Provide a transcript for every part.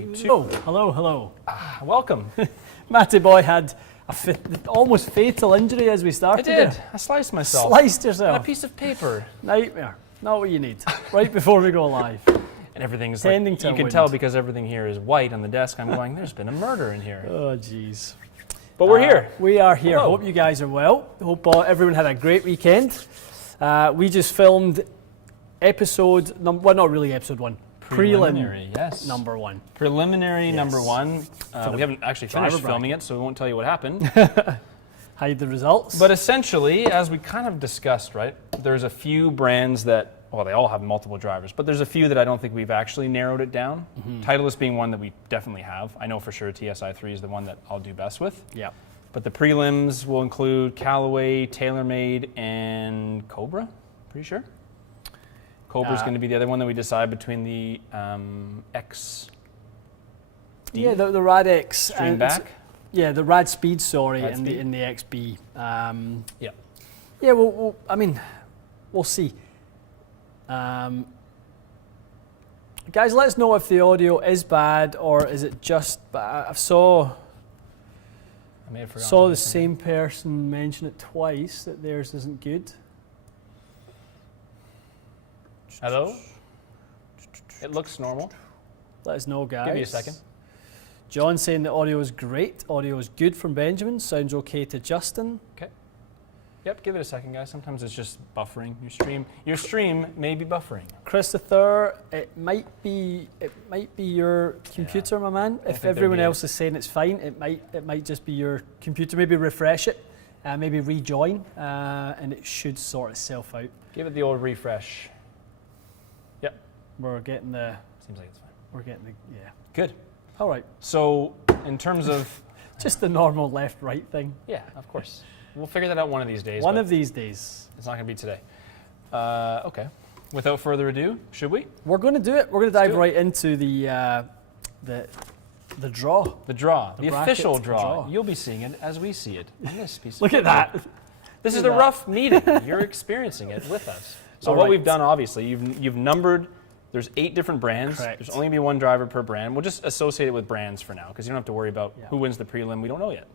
Oh, hello. Welcome. Matty boy had a almost fatal injury as we I started. did. I sliced myself. Sliced On a yourself. piece of paper. Nightmare. Not what you need. Right before we go live. And everything's Tending like, to you can wind. tell because everything here is white on the desk. I'm going, there's been a murder in here. Oh, jeez. But we're here. We are here. Hello. Hope you guys are well. Hope everyone had a great weekend. We just filmed episode, well, not really episode one. Preliminary, yes. Number one. Preliminary Yes. number one. We haven't actually finished driver filming it, so we won't tell you what happened. Hide the results. But essentially, as we kind of discussed, right, there's a few brands that, well, they all have multiple drivers, but there's a few that I don't think we've actually narrowed it down. Titleist being one that we definitely have. I know for sure TSI3 is the one that I'll do best with. Yeah. But the prelims will include Callaway, TaylorMade, and Cobra, pretty sure. Cobra's going to be the other one that we decide between the X. Yeah, the Rad X. Stream back. Yeah, the Rad Speed, sorry, Rad in Speed. the XB. Yeah. Yeah, well, I mean, we'll see. Guys, let us know if the audio is bad or is it just. I may have forgotten saw the something. same person mention it twice that theirs isn't good. Hello? It looks normal. Let us know, guys. Give me a second. John saying the audio is great. Audio is good from Benjamin. Sounds okay to Justin. Okay. Yep, give it a second, guys. Sometimes it's just buffering. Your stream may be buffering. Christopher, it might be your computer, my man. I If think everyone there'd be else is saying it's fine, it might just be your computer. Maybe refresh it, maybe rejoin, and it should sort itself out. Give it the old refresh. Yep. We're getting the Seems like it's fine. yeah. Good. All right, So, in terms of, just the normal left-right thing. yeah, of course. We'll figure that out one of these days. One but of these days. It's not going to be today. Okay. Without further ado, should we? We're going to do it. We're going to dive do it. right into the draw. The draw. The bracket official draw. draw. You'll be seeing it as we see it in this piece of Look at that. This is Look the at rough meeting. You're experiencing it with us. So All what right. we've done, obviously, you've numbered. There's 8 different brands. Correct. There's only going to be one driver per brand. We'll just associate it with brands for now, because you don't have to worry about Yeah. who wins the prelim. We don't know yet. It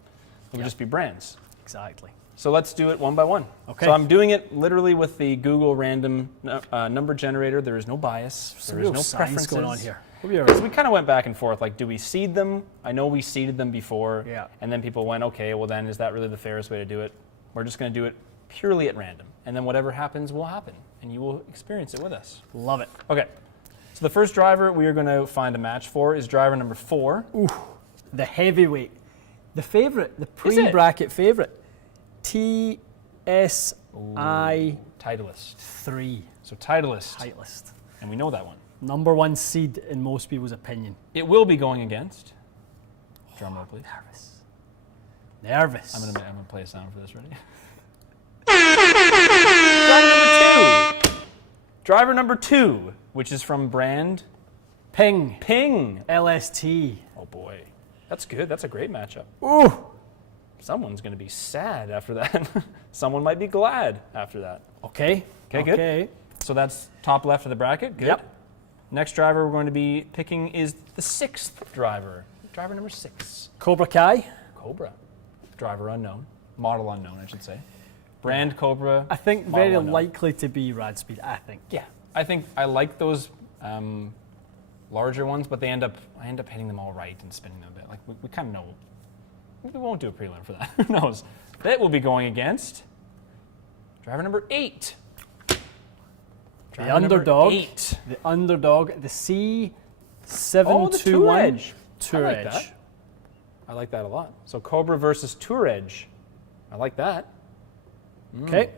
would Yeah. just be brands. Exactly. So let's do it one by one. Okay. So I'm doing it literally with the Google random number generator. There is no bias. Some There is real no science preferences. going on here. We'll be all So right. we kind of went back and forth, like, do we seed them? I know we seeded them before, Yeah. and then people went, okay, well then, is that really the fairest way to do it? We're just going to do it purely at random, and then whatever happens will happen, and you will experience it with us. Love it. Okay, so the first driver we are going to find a match for is driver number 4. The heavyweight, the favorite, the it? pre-bracket favorite, TSI Titleist. 3 So Titleist, Titleist. and we know that one. Number one seed in most people's opinion. It will be going against, drum roll please. Nervous. I'm gonna play a sound for this, ready? Driver number 2, which is from brand Ping. Ping. LST. Oh boy, that's good. That's a great matchup. Ooh. Someone's going to be sad after that. Someone might be glad after that. Okay. Okay, good. So that's top left of the bracket. Good. Yep. Next driver we're going to be picking is the 6th driver. Driver number 6. Cobra Kai. Cobra. Driver unknown. Model unknown, I should say. Brand Cobra. I think model very unknown. likely to be Rad Speed. I think. Yeah. I think I like those larger ones, but I end up hitting them all right and spinning them a bit. Like we kind of know. We won't do a prelim for that. Who knows? That will be going against driver number 8. The underdog. 8. The underdog. The C721 Oh, the Tour Edge. Tour I like Edge. that. I like that a lot. So Cobra versus Tour Edge. I like that. Okay.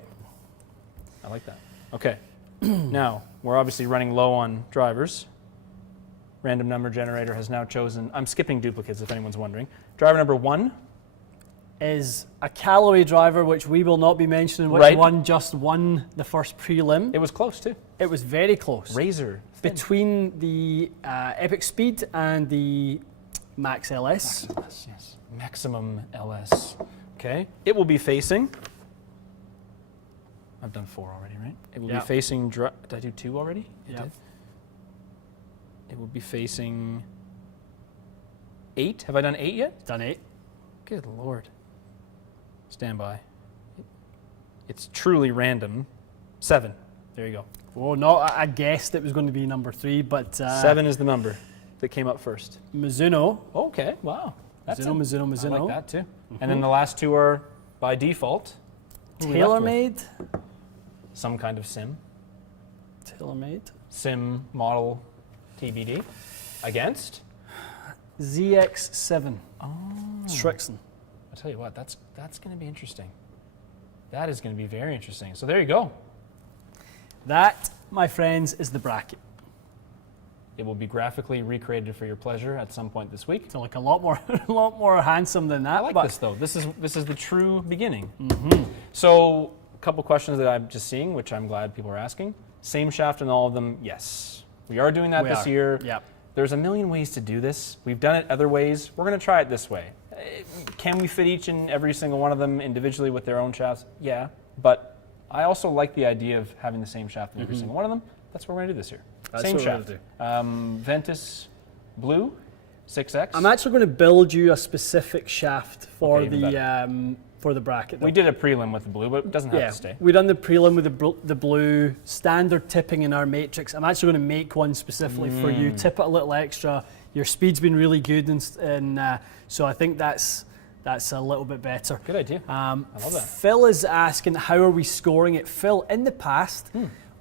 I like that. Okay. Now, we're obviously running low on drivers. Random number generator has now chosen. I'm skipping duplicates if anyone's wondering. Driver number 1. Is a Callaway driver, which we will not be mentioning, which Right. one just won the first prelim. It was close too. It was very close. Razor. thin. Between the Epic Speed and the Max LS. LS, yes. Maximum LS. Okay. It will be facing. I've done 4 already, right? It will Yeah. be facing. Did I do 2 already? It Yeah. did. It will be facing 8. Have I done 8 yet? Done 8. Good Lord. Stand by. It's truly random. 7. There you go. Oh, no, I guessed it was going to be number 3, but... 7 is the number that came up first. Mizuno. Okay, wow. Mizuno. I like that too. And then the last 2 are by default. TaylorMade. Some kind of sim. TaylorMade. Sim model TBD. Against? ZX7. Oh. Strixon. I'll tell you what, that's going to be interesting. That is going to be very interesting. So there you go. That, my friends, is the bracket. It will be graphically recreated for your pleasure at some point this week. To look a lot more handsome than that. I like this though. This is the true beginning. So a couple questions that I'm just seeing, which I'm glad people are asking. Same shaft in all of them? Yes. We are doing that this year. Yep. There's a million ways to do this. We've done it other ways. We're going to try it this way. Can we fit each and every single one of them individually with their own shafts? Yeah. But I also like the idea of having the same shaft in every single one of them. That's what we're going to do this year. That's same what shaft. we're gonna do. Ventus Blue 6X. I'm actually going to build you a specific shaft for Okay, the bracket. Though. We did a prelim with the blue, but it doesn't have to stay. We done the prelim with the blue, standard tipping in our matrix. I'm actually going to make one specifically for you. Tip it a little extra. Your speed's been really good, and so I think that's a little bit better. Good idea. I love that. Phil is asking, how are we scoring it? Phil, in the past,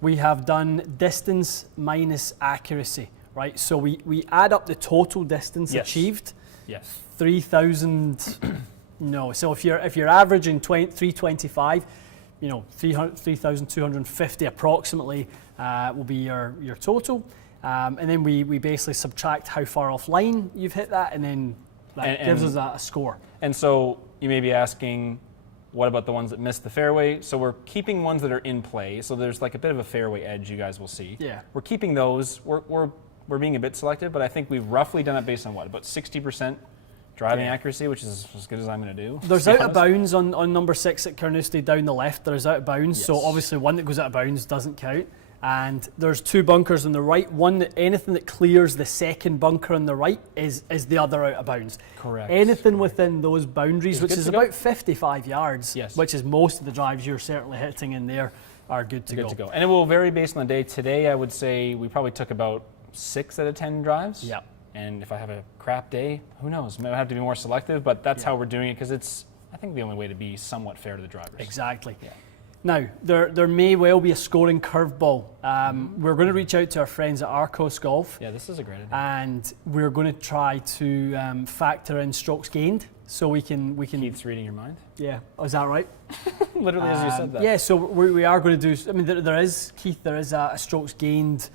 we have done distance minus accuracy, right? So we add up the total distance achieved. Yes. 3,000. No, so if you're averaging 325, 3,250 approximately will be your total, and then we basically subtract how far offline you've hit that, and then that gives us a score. And so you may be asking, what about the ones that missed the fairway? So we're keeping ones that are in play. So there's like a bit of a fairway edge you guys will see. Yeah. We're keeping those. We're being a bit selective, but I think we've roughly done it based on what? About 60% driving accuracy, which is as good as I'm going to do. There's out of bounds on number 6 at Carnoustie down the left. There's out of bounds, so obviously one that goes out of bounds doesn't count. And there's 2 bunkers on the right. Anything that clears the second bunker on the right is the other out of bounds. Correct. Anything within those boundaries, which is about 55 yards, Yes. which is most of the drives you're certainly hitting in there, are good to go. And it will vary based on the day. Today, I would say we probably took about 6 out of 10 drives. Yeah. And if I have a crap day, who knows? Maybe I have to be more selective, but that's how we're doing it because it's, I think, the only way to be somewhat fair to the drivers. Exactly. Yeah. Now, there may well be a scoring curveball. We're going to reach out to our friends at Arcos Golf. Yeah, this is a great idea. And we're going to try to factor in strokes gained, so we can. Keith's reading your mind. Yeah, is that right? Literally, as you said that. Yeah, so we are going to do. I mean, there is a strokes gained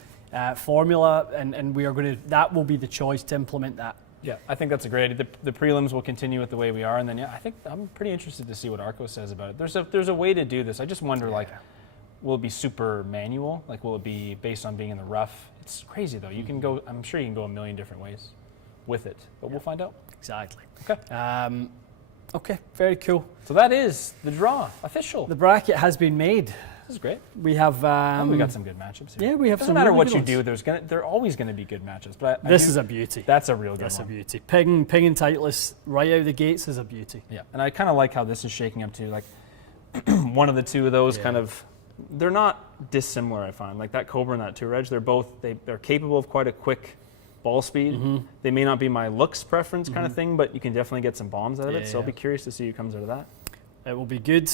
formula, and we are going to. That will be the choice to implement that. Yeah, I think that's a great idea. The prelims will continue with the way we are, and then I think I'm pretty interested to see what Arco says about it. There's a way to do this. I just wonder, will it be super manual? Like, will it be based on being in the rough? It's crazy though. You can go. I'm sure you can go a million different ways with it, but we'll find out. Exactly. Okay. Okay. Very cool. So that is the draw official. The bracket has been made. This is great. We have. We got some good matchups here. Yeah, we have Doesn't some. matter really what good you ones. do. There are always going to be good matchups. But This is a beauty. That's a real good That's one. a beauty. Ping and Titleist right out of the gates is a beauty. Yeah, and I kind of like how this is shaking up too. Like one of the two of those kind of, they're not dissimilar. I find like that Cobra and that Tour Edge. They're capable of quite a quick ball speed. They may not be my looks preference kind of thing, but you can definitely get some bombs out of it. So I'll be curious to see who comes out of that. It will be good.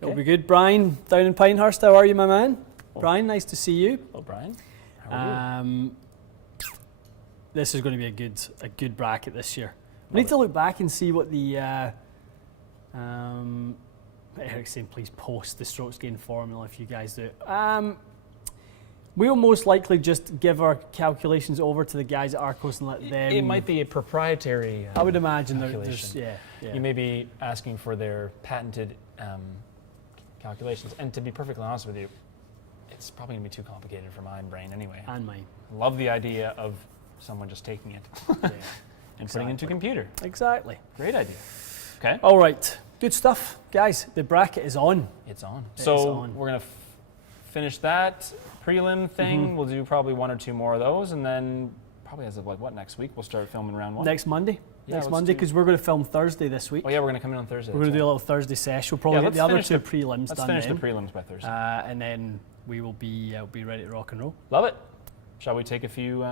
It will be good. Brian, down in Pinehurst, how are you, my man? Brian, nice to see you. Hello, Brian. How are you? This is going to be a good bracket this year. We need to look back and see what the Eric's saying, please post the strokes gain formula if you guys do it. We'll most likely just give our calculations over to the guys at Arcos and let them. It might be a proprietary. I would imagine calculation. there's You may be asking for their patented calculations, and to be perfectly honest with you, it's probably going to be too complicated for my brain anyway. And mine. I love the idea of someone just taking it and putting it into a computer. Exactly. Great idea. Okay. All right. Good stuff, guys. The bracket is on. It's on. It's So on. we're going to finish that prelim thing. We'll do probably 1 or 2 more of those, and then probably as of like what, next week we'll start filming round 1. Next Monday. Yeah, Next let's Monday, do- because we're going to film Thursday this week. Oh yeah, we're going to come in on Thursday. We're going to do a little Thursday session. We'll probably get let's the other finish two the- prelims Let's done finish then. the prelims by Thursday. And then we will be ready to rock and roll. Love it. Shall we take a few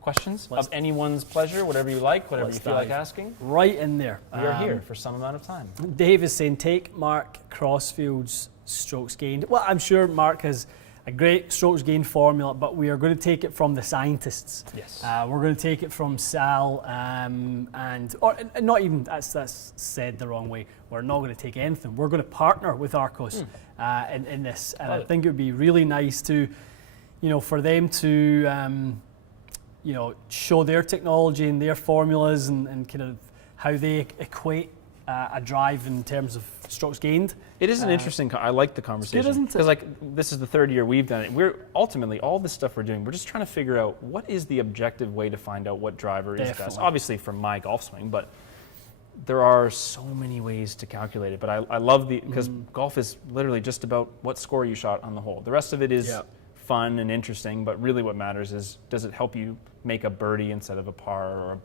questions of anyone's pleasure, whatever you like, whatever you Let's feel like dive asking? Right in there. We are here for some amount of time. Dave is saying take Mark Crossfield's strokes gained. Well, I'm sure Mark has a great strokes gained formula, but we are going to take it from the scientists. Yes. We're going to take it from Sal, or not even, that's said the wrong way. We're not going to take anything. We're going to partner with Arcos in this. And Love I it. think it would be really nice to, for them to, show their technology and their formulas and kind of how they equate a drive in terms of strokes gained. It is an interesting. I like the conversation isn't it? because this is the 3rd year we've done it. We're ultimately all this stuff we're doing. We're just trying to figure out what is the objective way to find out what driver is best. Definitely. Obviously, from my golf swing, but there are so many ways to calculate it. But I love because golf is literally just about what score you shot on the hole. The rest of it is fun and interesting. But really, what matters is does it help you make a birdie instead of a par, or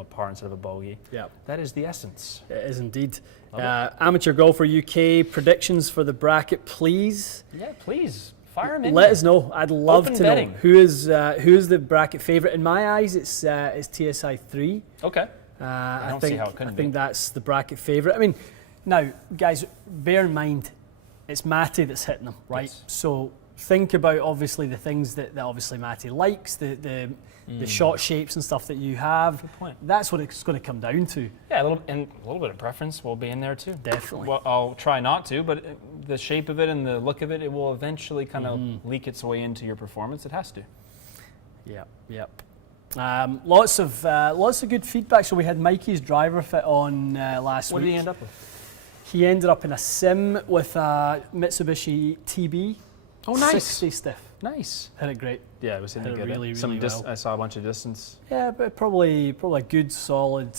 a par instead of a bogey? Yeah. That is the essence. It is indeed. Amateur Golfer UK predictions for the bracket, please. Yeah, please fire them in. Let us know. I'd love Open to betting. know who is the bracket favourite. In my eyes, it's TSI 3. Okay. I don't think, see how it couldn't I think be. that's the bracket favourite. I mean, now, guys, bear in mind, it's Matty that's hitting them, right? Yes. So think about obviously the things that obviously Matty likes, the shot shapes and stuff that you have. Good point. That's what it's going to come down to. Yeah, a little bit of preference will be in there too. Definitely. Well, I'll try not to, but the shape of it and the look of it, it will eventually kind of leak its way into your performance. It has to. Yep. Lots of good feedback. So we had Mikey's driver fit on last What week. did he end up with? He ended up in a sim with a Mitsubishi TB. Oh, nice. 60 stiff. Nice. Hit it great. Yeah, it was hitting Hit it good. really, really well. I saw a bunch of distance. Yeah, but probably a good solid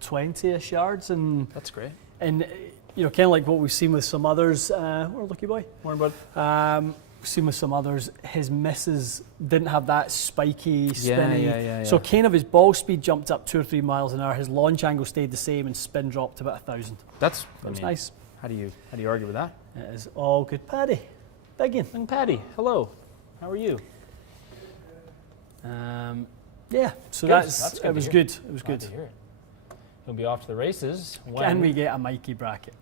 20-ish yards, and That's great. kind of like what we've seen with some others. Where lucky boy. More about Seen with some others, his misses didn't have that spiky, spinny. yeah. So kind of his ball speed jumped up 2 or 3 miles an hour. His launch angle stayed the same, and spin dropped about 1,000. That's Nice. How do you argue with that? It is all good, Paddy. Biggin. Young Patty, hello. How are you? Yeah. So Good. that's That's good it to was hear. good. It was Glad good. to hear it. He'll be off to the races. Can we get a Mikey bracket?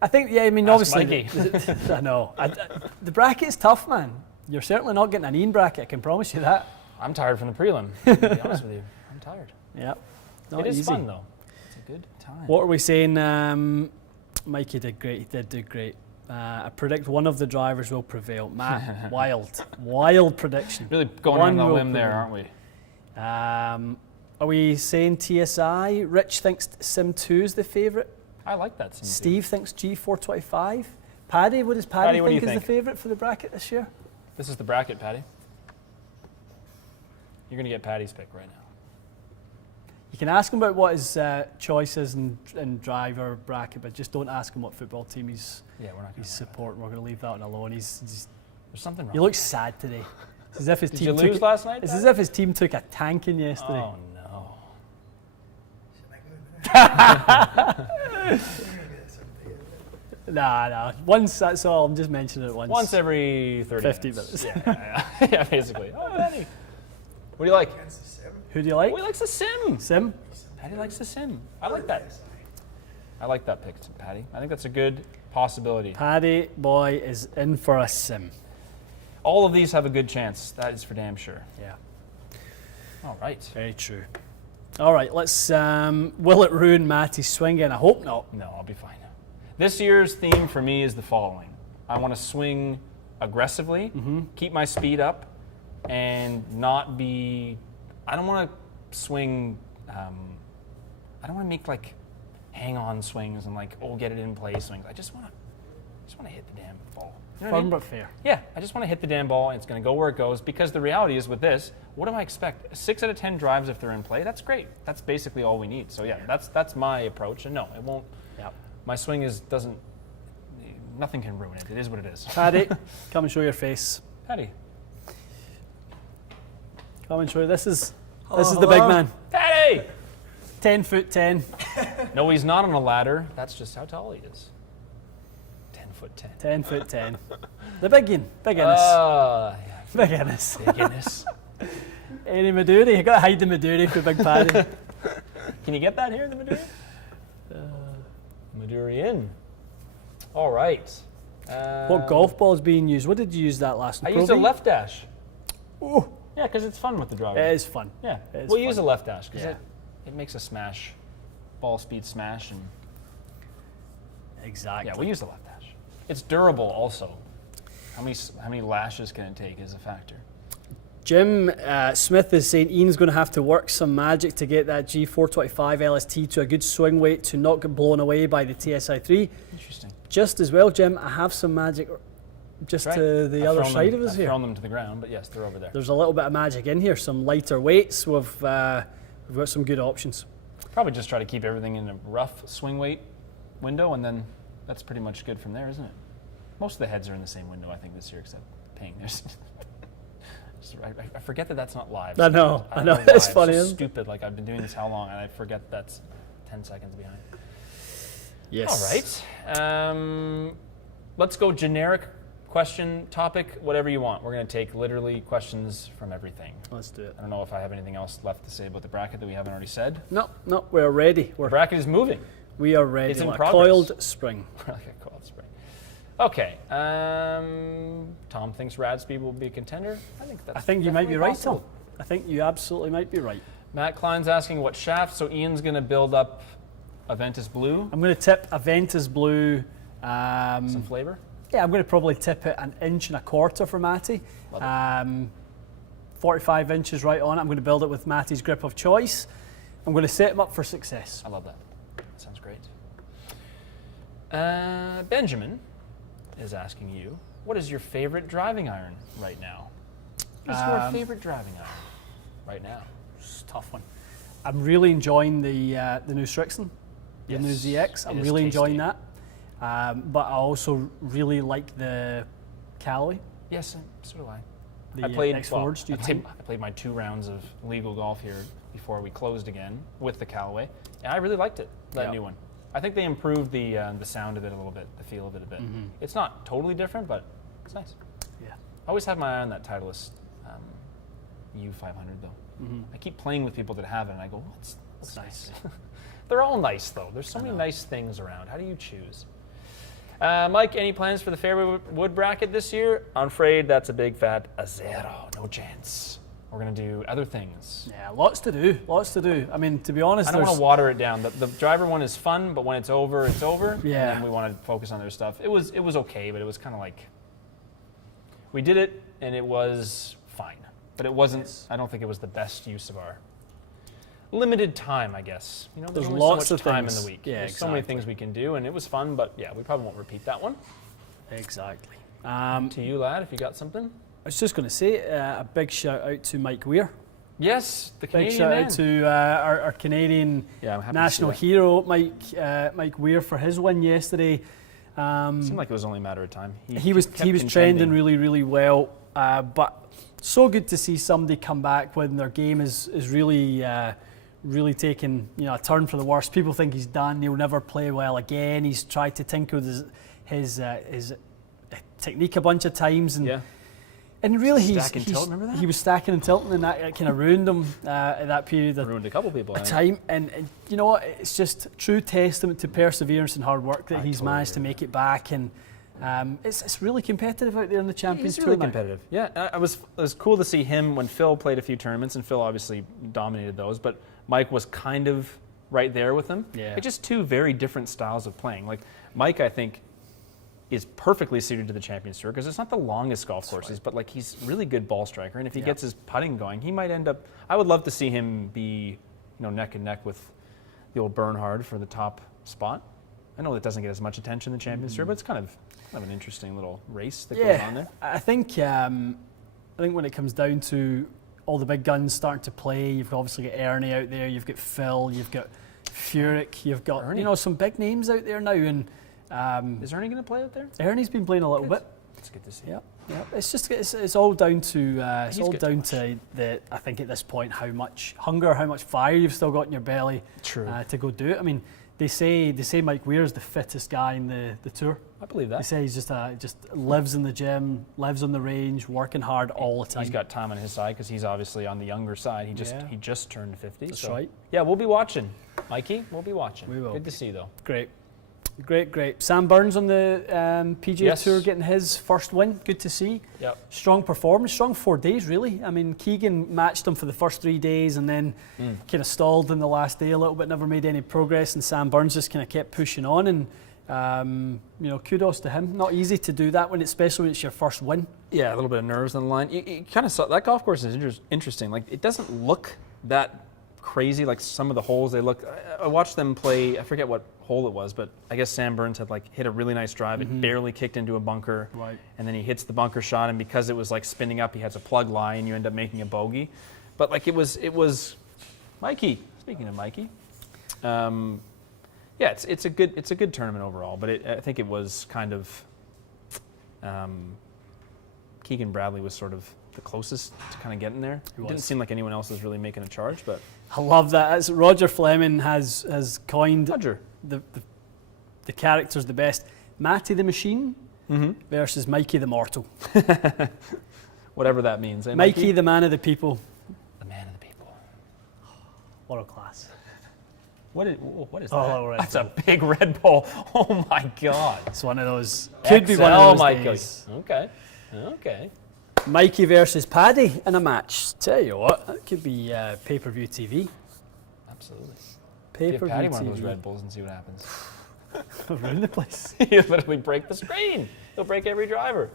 I think, yeah, I mean, Ask obviously. Mikey. I know. The bracket's tough, man. You're certainly not getting an Ian bracket, I can promise you that. I'm tired from the prelim. To be honest with you, I'm tired. Yeah. Not It is easy. fun though. It's a good time. What are we saying? Mikey did great. He did do great. I predict one of the drivers will prevail. Matt, wild prediction. Really going One on the will limb there, prevail. aren't we? Are we saying TSI? Rich thinks Sim 2 is the favourite. I like that. Sim Steve thinks G425. Paddy, what does Paddy Paddy, what do think you is the think? favourite for the bracket this year? This is the bracket, Patty. You're going to get Patty's pick right now. You can ask him about what his choice is in driver bracket, but just don't ask him what football team he's Yeah, we're not going to. supporting. We're going to leave that one alone. He's There's something wrong. he looks sad today. It's as if his Did team you lose took last night? It's Patty? as if his team took a tanking yesterday. Oh no. Nah. Once, that's all. I'm just mentioning it once. Once every 50 minutes. minutes. Yeah, basically. Oh, Patty. What do you like? Who do you like? Oh, he likes the sim. Sim? Patty likes the sim. I like that. I like that pick, Patty. I think that's a good possibility. Paddy boy is in for a sim. All of these have a good chance. That is for damn sure. Yeah. All right. Very true. All right, let's. Will it ruin Matty's swing again? I hope not. No, I'll be fine. This year's theme for me is the following. I want to swing aggressively, keep my speed up, and not be... I don't want to swing... I don't want to make like hang-on swings and like, get it in play swings. I just want to hit the damn ball. You know what I Fun mean? but fair. Yeah, I just want to hit the damn ball and it's going to go where it goes, because the reality is with this, what do I expect? 6 out of 10 drives if they're in play, that's great. That's basically all we need. So yeah, that's my approach. And no, it won't. Yeah. My swing doesn't, nothing can ruin it. It is what it is. Paddy, come and show your face. Patty. Come and show you. This is This is the big man. Paddy! 10'10". No, he's not on a ladder. That's just how tall he is. 10'10". 10'10". The big one. Big Innes. Yeah. Big Innes. Big Guinness. Any Maduri? You got to hide the Maduri for Big Paddy. Can you get that here in the Maduri? Maduri Inn. All right. What golf ball is being used? What did you use that last? I used a left dash. Oh, Yeah, because it's fun with the driver. it is fun. Yeah, It is we'll fun. use a left dash because Yeah. it makes a smash, ball speed smash, and Exactly. yeah, we'll use the left dash. It's durable also. How many lashes can it take is a factor. Jim Smith is saying Ian's going to have to work some magic to get that G425 LST to a good swing weight to not get blown away by the TSI3. Interesting. Just as well, Jim, I have some magic just Right. to the I've other thrown side them, of us I've here. thrown them to the ground, but yes, they're over there. There's a little bit of magic in here, some lighter weights. We've got some good options. Probably just try to keep everything in a rough swing weight window, and then that's pretty much good from there, isn't it? Most of the heads are in the same window, I think, this year, except Ping. I forget that that's not live. I know, sometimes. I know. don't why. It's funny, so isn't it? stupid. Like, I've been doing this how long, and I forget that's 10 seconds behind. Yes. All right. Let's go generic question, topic, whatever you want. We're going to take literally questions from everything. Let's do it. I don't know if I have anything else left to say about the bracket that we haven't already said. No, we're ready. The bracket is moving. We are ready. It's in like a progress. coiled spring. Like a coiled spring. Okay. Tom thinks Radspeed will be a contender. I think you might be right, possible. Tom. I think you absolutely might be right. Matt Klein's asking what shaft, so Ian's going to build up Aventus Blue. I'm going to tip Aventus Blue. Some flavor. Yeah, I'm going to probably tip it 1.25 inches for Matty. 45 inches right on it. I'm going to build it with Matty's grip of choice. I'm going to set him up for success. I love that. That sounds great. Benjamin is asking you, what is your favorite driving iron right now? What is your favorite driving iron right now? It's a tough one. I'm really enjoying the new Strixon, the new ZX. I'm it is really enjoying tasty. that. But I also really like the Callaway. Yes, so do I. The I played X-Forge. I played my 2 rounds of legal golf here before we closed again with the Callaway, and I really liked it. That new one. I think they improved the sound of it a little bit, the feel of it a bit. Mm-hmm. It's not totally different, but it's nice. Yeah. I always have my eye on that Titleist U500 though. Mm-hmm. I keep playing with people that have it, and I go, "What's It's nice. They're all nice though. There's so many nice things around. How do you choose? Mike, any plans for the fairway wood bracket this year? I'm afraid that's a big fat a zero. No chance. We're going to do other things. Yeah, lots to do. Lots to do. I mean, to be honest, I don't want there's to water it down. The driver one is fun, but when it's over, it's over. Yeah. And then we want to focus on their stuff. It was okay, but it was kind of like we did it, and it was fine. But it wasn't. Yes. I don't think it was the best use of our limited time, I guess. You know, There's only lots so much of time things. in the week. Yeah, There's so many exactly. things we can do, and it was fun. But yeah, we probably won't repeat that one. exactly. To you, lad, if you got something. I was just going to say a big shout out to Mike Weir. Yes, the Big Canadian shout man. out to our Canadian Yeah, I'm happy national to see hero, Mike Weir, for his win yesterday. that. Seemed like it was only a matter of time. He was kept trending contending. really, really well. But so good to see somebody come back when their game is really really taking a turn for the worse. People think he's done. He'll never play well again. He's tried to tinker with his technique a bunch of times, and really Stack and tilt, remember that? he was stacking and tilting, and that kind of ruined him at that period of Ruined a couple people. I think. time. And you know what? It's just true testament to perseverance and hard work that I he's totally managed to agree. make it back. And it's really competitive out there in the Champions He's Tour really now. competitive. Yeah, it was cool to see him when Phil played a few tournaments, and Phil obviously dominated those, but Mike was kind of right there with him. Yeah. It's just two very different styles of playing. Like Mike, I think, is perfectly suited to the Champions Tour because it's not the longest golf courses, but like he's really good ball striker, and if he gets his putting going, he might end up. I would love to see him be, neck and neck with the old Bernhard for the top spot. I know that doesn't get as much attention in the Champions Tour, but it's kind of an interesting little race that goes on there. I think when it comes down to all the big guns starting to play, you've obviously got Ernie out there, you've got Phil, you've got Furyk, you've got Ernie. some big names out there now, and Is Ernie going to play out there? Ernie's been playing a little bit. It's good to see. Yeah. Yeah, it's all down to the I think at this point how much hunger, how much fire you've still got in your belly. True. To go do it. I mean, they say Mike Weir's the fittest guy in the tour. I believe that. They say he's just lives in the gym, lives on the range, working hard all the time. He's got time on his side because he's obviously on the younger side. He just turned 50. That's right. Yeah, we'll be watching, Mikey. We'll be watching. We will. Good to see though. Great. Sam Burns on the PGA Tour getting his first win. Good to see. Yep. Strong performance. Strong 4 days, really. I mean, Keegan matched him for the first 3 days and then kind of stalled in the last day a little bit, never made any progress, and Sam Burns just kind of kept pushing on. And, kudos to him. Not easy to do that, especially when it's your first win. Yeah, a little bit of nerves on the line. You kind of saw that golf course is interesting. Like, it doesn't look that crazy like some of the holes they look. I watched them play. I forget what hole it was, but I guess Sam Burns had hit a really nice drive. It barely kicked into a bunker, right, and then he hits the bunker shot, and because it was spinning up, he has a plug lie, and you end up making a bogey. But it was Mikey. Speaking of Mikey, it's a good tournament overall. But I think it was kind of Keegan Bradley was sort of the closest to kind of getting there. It didn't seem like anyone else was really making a charge, but I love that. As Roger Fleming has coined the characters the best. Matty the Machine versus Mikey the Mortal. Whatever that means. Eh, Mikey the man of the people. The man of the people. World class. What is that? Oh, that's a big Red Bull. Oh my God. It's one of those. Could be one of those days. Okay. Mikey versus Paddy in a match. Tell you what, that could be pay-per-view TV. Absolutely. Pay-per-view Paddy TV. one of those Red Bulls and see what happens. Around the place. He'll literally break the screen. He'll break every driver.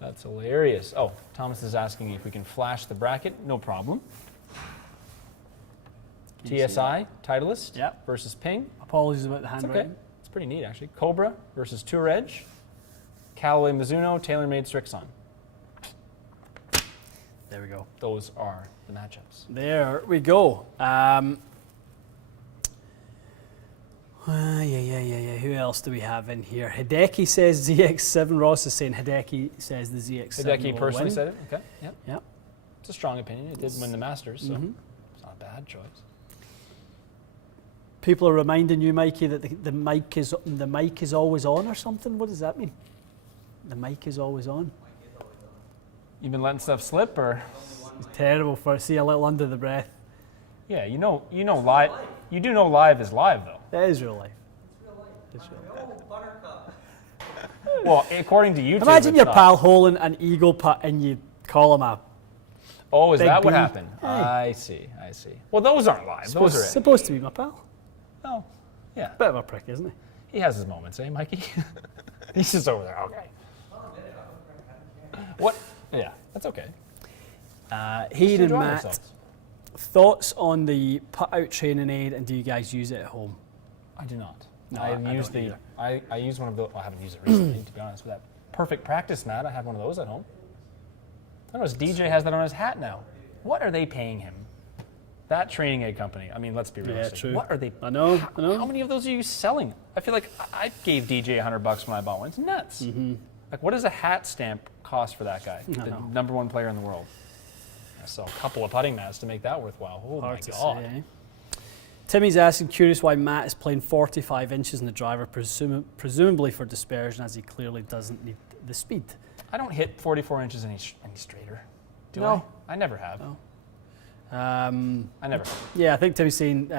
That's hilarious. Oh, Thomas is asking if we can flash the bracket. No problem. TSI, Titleist versus Ping. Apologies about the handwriting. Okay. It's pretty neat, actually. Cobra versus Tour Edge. Callaway Mizuno, TaylorMade Strixon. There we go. Those are the matchups. There we go. Who else do we have in here? Hideki says ZX7. Ross is saying Hideki says the ZX7 Hideki will personally win. said it? Okay. Yep. It's a strong opinion. It did win the Masters, so it's not a bad choice. People are reminding you, Mikey, that the mic is always on or something. What does that mean? The mic is always on. You've been letting stuff slip, or? It's terrible for see a little under the breath. Yeah, you know live. You do know live is live, though. That is real life. It's real life. Well, according to YouTube. Imagine your pal holding an eagle putt and you call him a. Oh, is Big that what B. happened? Hey. I see. Well, those aren't live. Those are. Supposed to be my pal. Oh, yeah. Bit of a prick, isn't he? He has his moments, eh, Mikey? He's just over there. Okay. What? Yeah, that's okay. Hayden and enjoy Matt, themselves. thoughts on the putt-out training aid, and do you guys use it at home? I do not. No, I I use don't the. I use one of those. I haven't used it recently, to be honest. But that perfect practice mat, I have one of those at home. I noticed DJ has that on his hat now. What are they paying him? That training aid company. I mean, let's be realistic. true. What are they? I know. How many of those are you selling? I feel like I gave DJ $100 when I bought one. It's nuts. Like, what does a hat stamp cost for that guy? The number one player in the world. I saw a couple of putting mats to make that worthwhile. Oh Hard my to God. say, eh? Timmy's asking, curious why Matt is playing 45 inches in the driver, presumably for dispersion, as he clearly doesn't need the speed. I don't hit 44 inches any straighter. Do No. I? I never have. No. I never have. Yeah, I think Timmy's saying,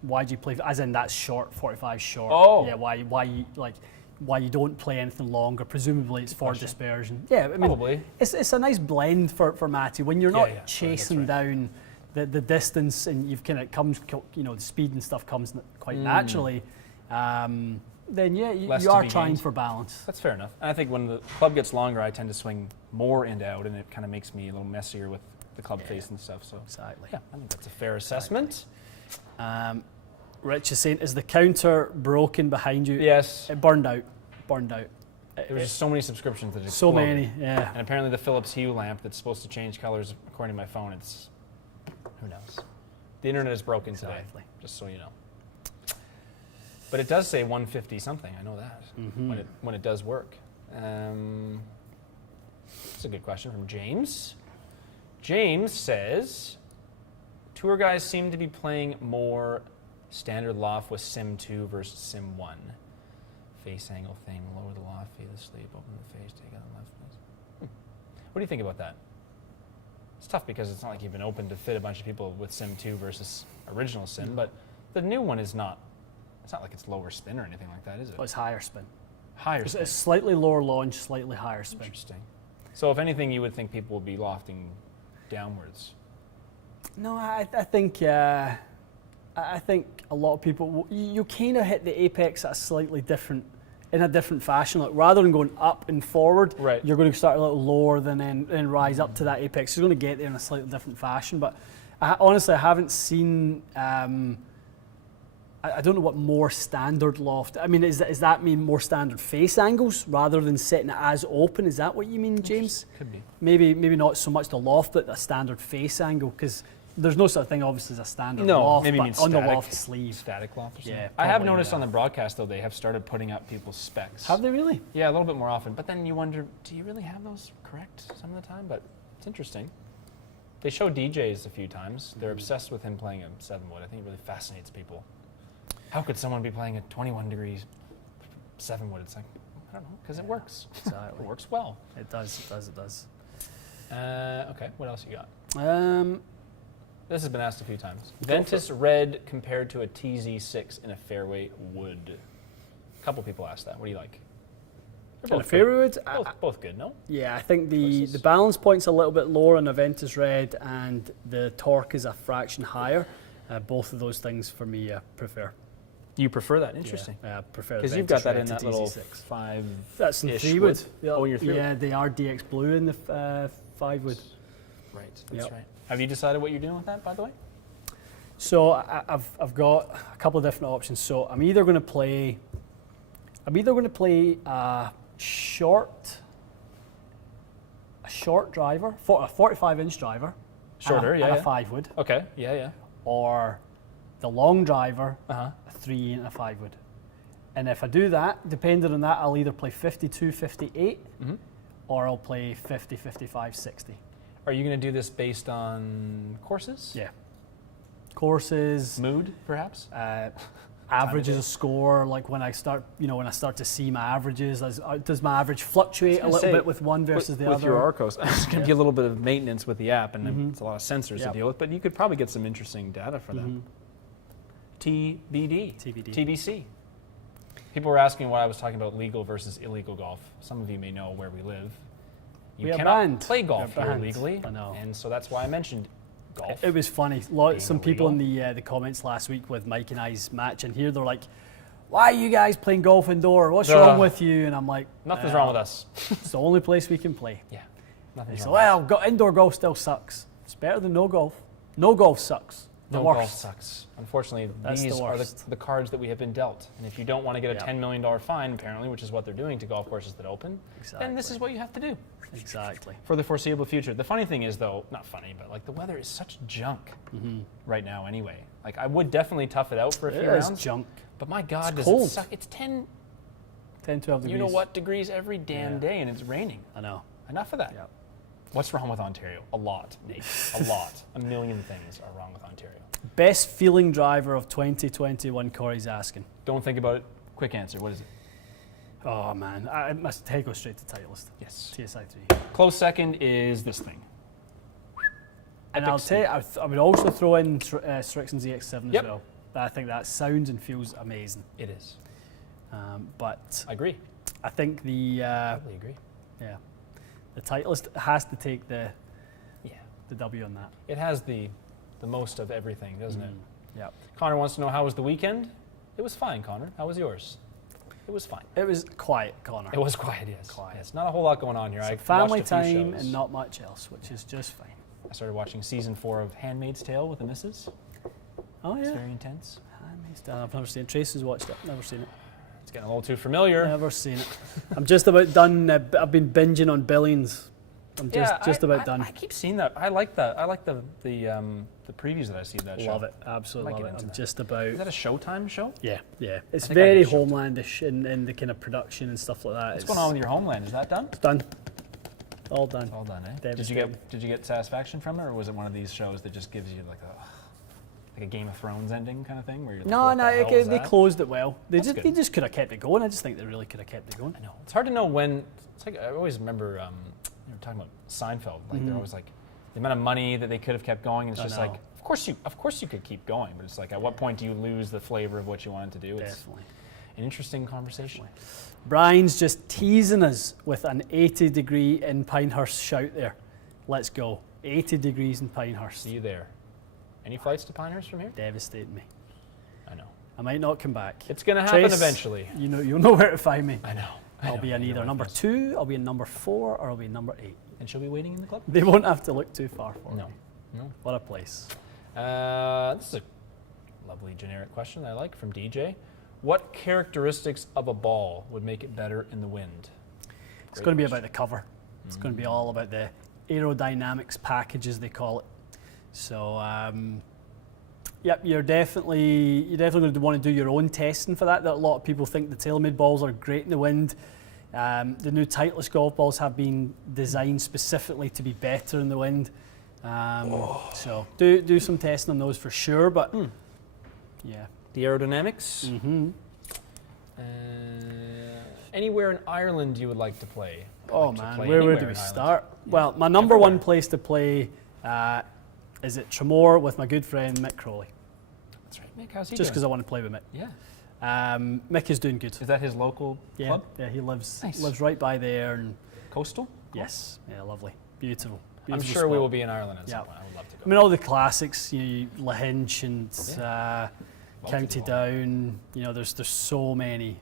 why do you play, as in that's short, 45 short. Oh. Yeah, why you don't play anything longer, presumably it's for dispersion. Yeah, I mean, Probably. It's a nice blend for Matty. When you're not Yeah, chasing that's down the distance and you've kind of the speed and stuff comes quite naturally, then yeah, Less you to are be trying gained. for balance. That's fair enough. And I think when the club gets longer, I tend to swing more into out, and it kind of makes me a little messier with the club face and stuff. So Exactly. yeah, I think that's a fair assessment. Rich is saying, is the counter broken behind you? Yes. It burned out. There was just so many subscriptions that So exploded. many, yeah. And apparently the Philips Hue lamp that's supposed to change colors, according to my phone, it's who knows. The internet is broken today, Exactly. just so you know. But it does say 150 something. I know that when it does work. That's a good question from James. James says, tour guys seem to be playing more standard loft with Sim 2 versus Sim 1. Face angle thing, lower the loft, feel asleep, open the face, take out the left face. What do you think about that? It's tough because it's not like you've been open to fit a bunch of people with Sim 2 versus original Sim, but the new one is not, it's not like it's lower spin or anything like that, is it? Oh, it's higher spin. Higher spin. It's slightly lower launch, slightly higher spin. Interesting. So if anything, you would think people would be lofting downwards. No, I think a lot of people, you kind of hit the apex at a slightly different, in a different fashion. Like rather than going up and forward, Right. you're going to start a little lower than then rise up to that apex. You're going to get there in a slightly different fashion. But honestly, I haven't seen. I don't know what more standard loft. I mean, is that mean more standard face angles rather than setting it as open? Is that what you mean, James? Could be. Maybe not so much the loft, but a standard face angle, because there's no such thing, obviously, as a standard loft, maybe but means on static, the loft sleeve. Static loft or something. Yeah, I have probably, noticed yeah. on the broadcast, though, they have started putting up people's specs. Have they really? Yeah, a little bit more often. But then you wonder, do you really have those correct some of the time? But it's interesting. They show DJs a few times. They're obsessed with him playing a 7-wood. I think it really fascinates people. How could someone be playing a 21 degrees 7-wood? It's like, I don't know, because it works. Exactly. It works well. It does. Okay, what else you got? This has been asked a few times. Ventus red compared to a TZ6 in a fairway wood. A couple people asked that. What do you like? In a fairway wood? Both good, no? Yeah, I think the Choices? balance point's a little bit lower on the Ventus Red, and the torque is a fraction higher. Both of those things, for me, I prefer. You prefer that? Interesting. Yeah, I prefer the Because you've Ventus got that Red in to that little TZ6. 5. That's in ish 3 wood. wood. Oh, you're 3 wood. Yeah, they are DX Blue in the 5 wood. Right, that's Yep. right. Have you decided what you're doing with that, by the way? So I've got a couple of different options. So I'm either going to play a short driver, a 45-inch driver, Shorter, and yeah. a 5 wood, Okay, yeah. or the long driver, Uh-huh. a 3 and a 5 wood. And if I do that, depending on that, I'll either play 52, 58, Mhm. or I'll play 50, 55, 60. Are you going to do this based on courses? Yeah. Courses, Mood, perhaps? averages of score, like when I start to see my averages, does my average fluctuate a little bit with one versus the with other? your Arcos, it's going to be a little bit of maintenance with the app, and Mhm. it's a lot of sensors to Yep. deal with, but you could probably get some interesting data for that. Mhm. TBD. TBD. TBC. People were asking why I was talking about legal versus illegal golf. Some of you may know where we live. You We are cannot banned. play golf We are here banned. legally, I know. and so that's why I mentioned golf. It was funny. Being Some people in the comments last week with Mike and I's match, and here they're like, "Why are you guys playing golf indoor? What's wrong with you?" And I'm like, Nothing's wrong with us. It's the only place we can play." Yeah, They nothing's said, wrong. "Well, indoor golf still sucks. It's better than no golf. No golf sucks. The No worst." golf sucks. Unfortunately, That's these the are worst. the cards that we have been dealt. And if you don't want to get a Yeah. $10 million fine, apparently, which is what they're doing to golf courses that open, then this Exactly. is what you have to do Exactly. for the foreseeable future. The funny thing is, though, not funny, but like the weather is such junk right now anyway. Like I would definitely tough it out for a few It is rounds. junk. But my God, It's does cold. it suck? It's 10, 10, 12 degrees. you know what, degrees every damn Yeah. day, and it's raining. I know. Enough of that. Yep. What's wrong with Ontario? A lot, Nate. A lot. A million things are wrong with Ontario. Best feeling driver of 2021, Corey's asking. Don't think about it. Quick answer. What is it? Oh, man. I must go straight to Titleist. Yes. TSI3. Close second is this thing. And Epic I'll tell you, I would also throw in Strixon ZX7 Yep. as well. I think that sounds and feels amazing. It is. But I agree. I think Totally agree. the Titleist has to take the Yeah. W on that. It has the most of everything, doesn't it? Yeah. Connor wants to know, how was the weekend? It was fine, Connor. How was yours? It was fine. It was quiet, Connor. It was quiet, yes. Quiet. Yes, not a whole lot going on here. I Family watched a few time shows. and not much else, which is just fine. I started watching season 4 of Handmaid's Tale with the missus. Oh, It's yeah. very intense. I've never seen it. Tracy's watched it. Never seen it. It's getting a little too familiar. Never seen it. I'm just about done. I've been binging on Billions. I'm just about done. I keep seeing that. I like that. I like the previews that I see of that show. Love it. Absolutely Might get love it. into I'm that. just about. Is that a Showtime show? Yeah. It's think I very get Showtime. homelandish in the kind of production and stuff like that. What's going on with your Homeland? Is that done? It's done. all done. It's all done, eh? Devastating. Did you get satisfaction from it, or was it one of these shows that just gives you like a Game of Thrones ending kind of thing, where you're like, No, what the hell was they that? closed it well. That's They good. just could have kept it going. I just think they really could have kept it going. I know. It's hard to know when. It's like I always remember talking about Seinfeld. Like they're always like the amount of money that they could have kept going. And it's I just know. like, of course you could keep going, but it's like, at what point do you lose the flavor of what you wanted to do? It's Definitely. an interesting conversation. Brian's just teasing us with an 80 degree in Pinehurst shout there. Let's go. 80 degrees in Pinehurst. See you there. Any flights to Pinehurst from here? Devastating me. I know. I might not come back. It's going to happen Trace, eventually. You'll know where to find me. I know. I'll be in either number 2, I'll be in number 4, or I'll be in number 8. And she'll be waiting in the club? They won't have to look too far for No. me. No. What a place. This is a lovely generic question I like from DJ. What characteristics of a ball would make it better in the wind? It's going to be about the cover. It's going to be all about the aerodynamics package, as they call it. So, yep, you're definitely going to want to do your own testing for that. A lot of people think the TaylorMade balls are great in the wind. The new Titleist golf balls have been designed specifically to be better in the wind. So do some testing on those for sure. But yeah, The aerodynamics. Anywhere in Ireland you would like to play? Oh Like to man, play where anywhere do we in Ireland. start? Well, my number one Everywhere. place to play is at Tramore with my good friend Mick Crowley. That's right. Mick, how's he Just because doing? I want to play with Mick. Yeah. Mick is doing good. Is that his local Yeah, club? yeah, he lives Nice. right by there, and Coastal? yes, yeah, lovely, beautiful. I'm beautiful sure we spot. will be in Ireland at some Yeah. point. I would love to go. I mean, all the classics, Lahinch and Love County to do all Down. There's so many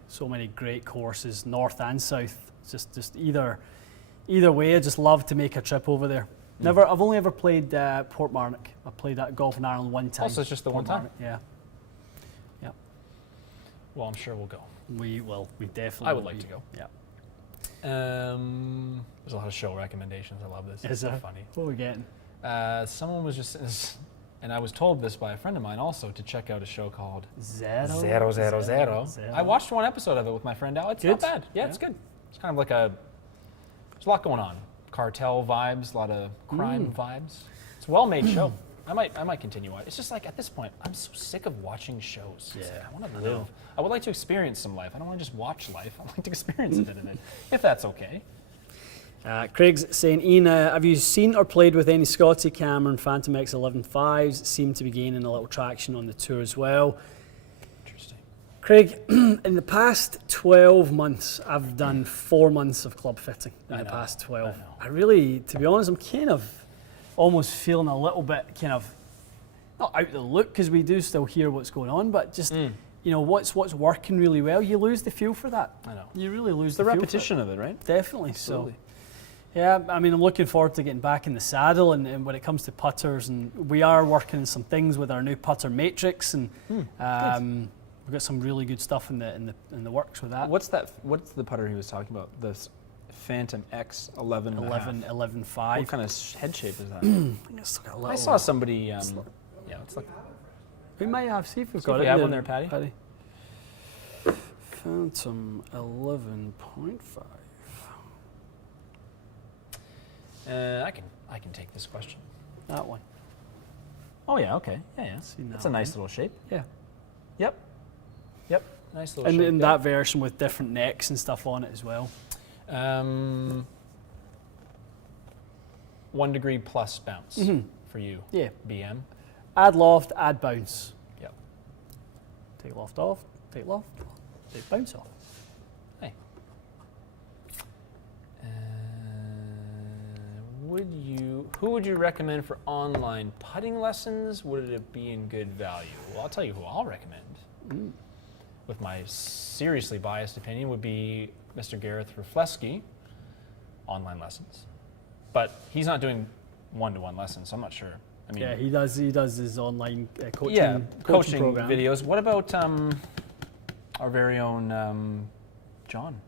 great courses, north and south. It's just either way. I just love to make a trip over there. I've only ever played Portmarnock. I played at Golf in Ireland one time. Also, it's just the one time? Portmarnock, Yeah. Well, I'm sure we'll go. We will. We definitely. I would will like be. to go. Yeah. There's a lot of show recommendations. I love this. Is It's so there? funny. What are we getting? Someone was just, and I was told this by a friend of mine also, to check out a show called Zero. 000. I watched one episode of it with my friend Al. It's not Good? bad. Yeah, it's good. It's kind of like there's a lot going on. Cartel vibes, a lot of crime vibes. It's a well-made show. I might continue on. It's just like, at this point, I'm so sick of watching shows. It's Yeah, like, I want I to live. know. I would like to experience some life. I don't want to just watch life. I like to experience a bit of it, if that's okay. Craig's saying, Ian, have you seen or played with any Scotty Cameron Phantom X11.5s? Seem to be gaining a little traction on the tour as well. Interesting. Craig, in the past 12 months, I've done 4 months of club fitting in I the know, past 12. I know. I really, to be honest, I'm kind of almost feeling a little bit kind of, not out of the look because we do still hear what's going on, but just, what's working really well, you lose the feel for that. I know. You really lose The the feel for it. repetition of it, right? Definitely. Absolutely. So, yeah, I mean, I'm looking forward to getting back in the saddle, and when it comes to putters, and we are working on some things with our new putter matrix, and we've got some really good stuff in the works with that. What's the putter he was talking about? This Phantom X 11 and a half. 11.5. What kind of head shape is that? I think it's got a I little- saw somebody. Yeah, it's like We might have. See if we've See got if it. we have here, one there, Paddy. Phantom 11.5. I can take this question. That one. Oh yeah, okay, yeah. Seen That's that a nice one. little shape. Yeah. Yep, nice little And shape. in there. that version with different necks and stuff on it as well. 1 degree plus bounce for you. Yeah. BM. Add loft, add bounce. Yep. Take loft off, take loft, take bounce off. Hey. Who would you recommend for online putting lessons? Would it be in good value? Well, I'll tell you who I'll recommend. With my seriously biased opinion, would be Mr. Gareth Rafleski, online lessons. But he's not doing one-to-one lessons, so I'm not sure. I mean, Yeah, he does his online coaching, yeah, coaching program. videos. What about our very own John?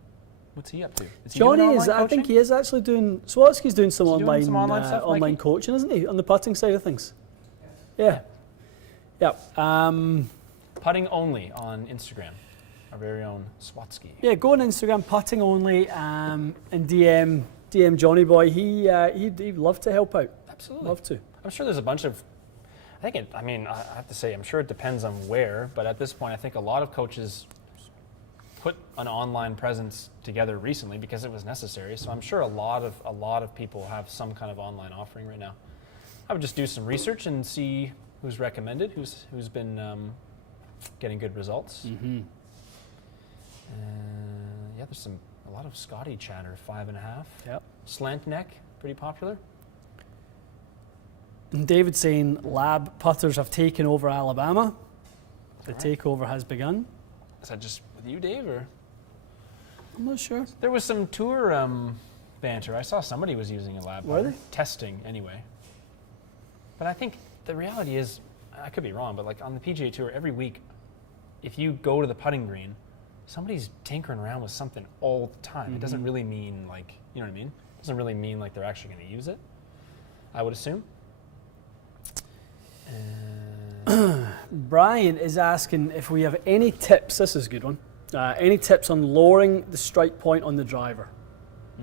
What's he up to? Is he doing Johnny is. online I think coaching? he is actually doing. Swatsky's doing some Is he doing online some online stuff, online Mikey? coaching, isn't he, on the putting side of things? Yeah. Yep. Putting only on Instagram. Our very own Swatsky. Yeah, go on Instagram, putting only, and DM DM Johnny Boy, he'd love to help out. Absolutely. Love to. I'm sure there's a bunch of. I have to say, I'm sure it depends on where, but at this point, I think a lot of coaches put an online presence together recently because it was necessary. So I'm sure a lot of people have some kind of online offering right now. I would just do some research and see who's recommended, who's been getting good results. Mm-hmm. Yeah, there's a lot of Scotty chatter, 5.5. Yep. Slant neck, pretty popular. And David saying lab putters have taken over Alabama. The takeover has begun. Is that just with you, Dave, or? I'm not sure. There was some tour banter. I saw somebody was using a lab Were putter. they? Testing, anyway. But I think the reality is, I could be wrong, but like on the PGA Tour, every week, if you go to the putting green, somebody's tinkering around with something all the time. Mm-hmm. It doesn't really mean like, you know what I mean? It doesn't really mean like they're actually going to use it, I would assume. Brian is asking if we have any tips. This is a good one. Any tips on lowering the strike point on the driver?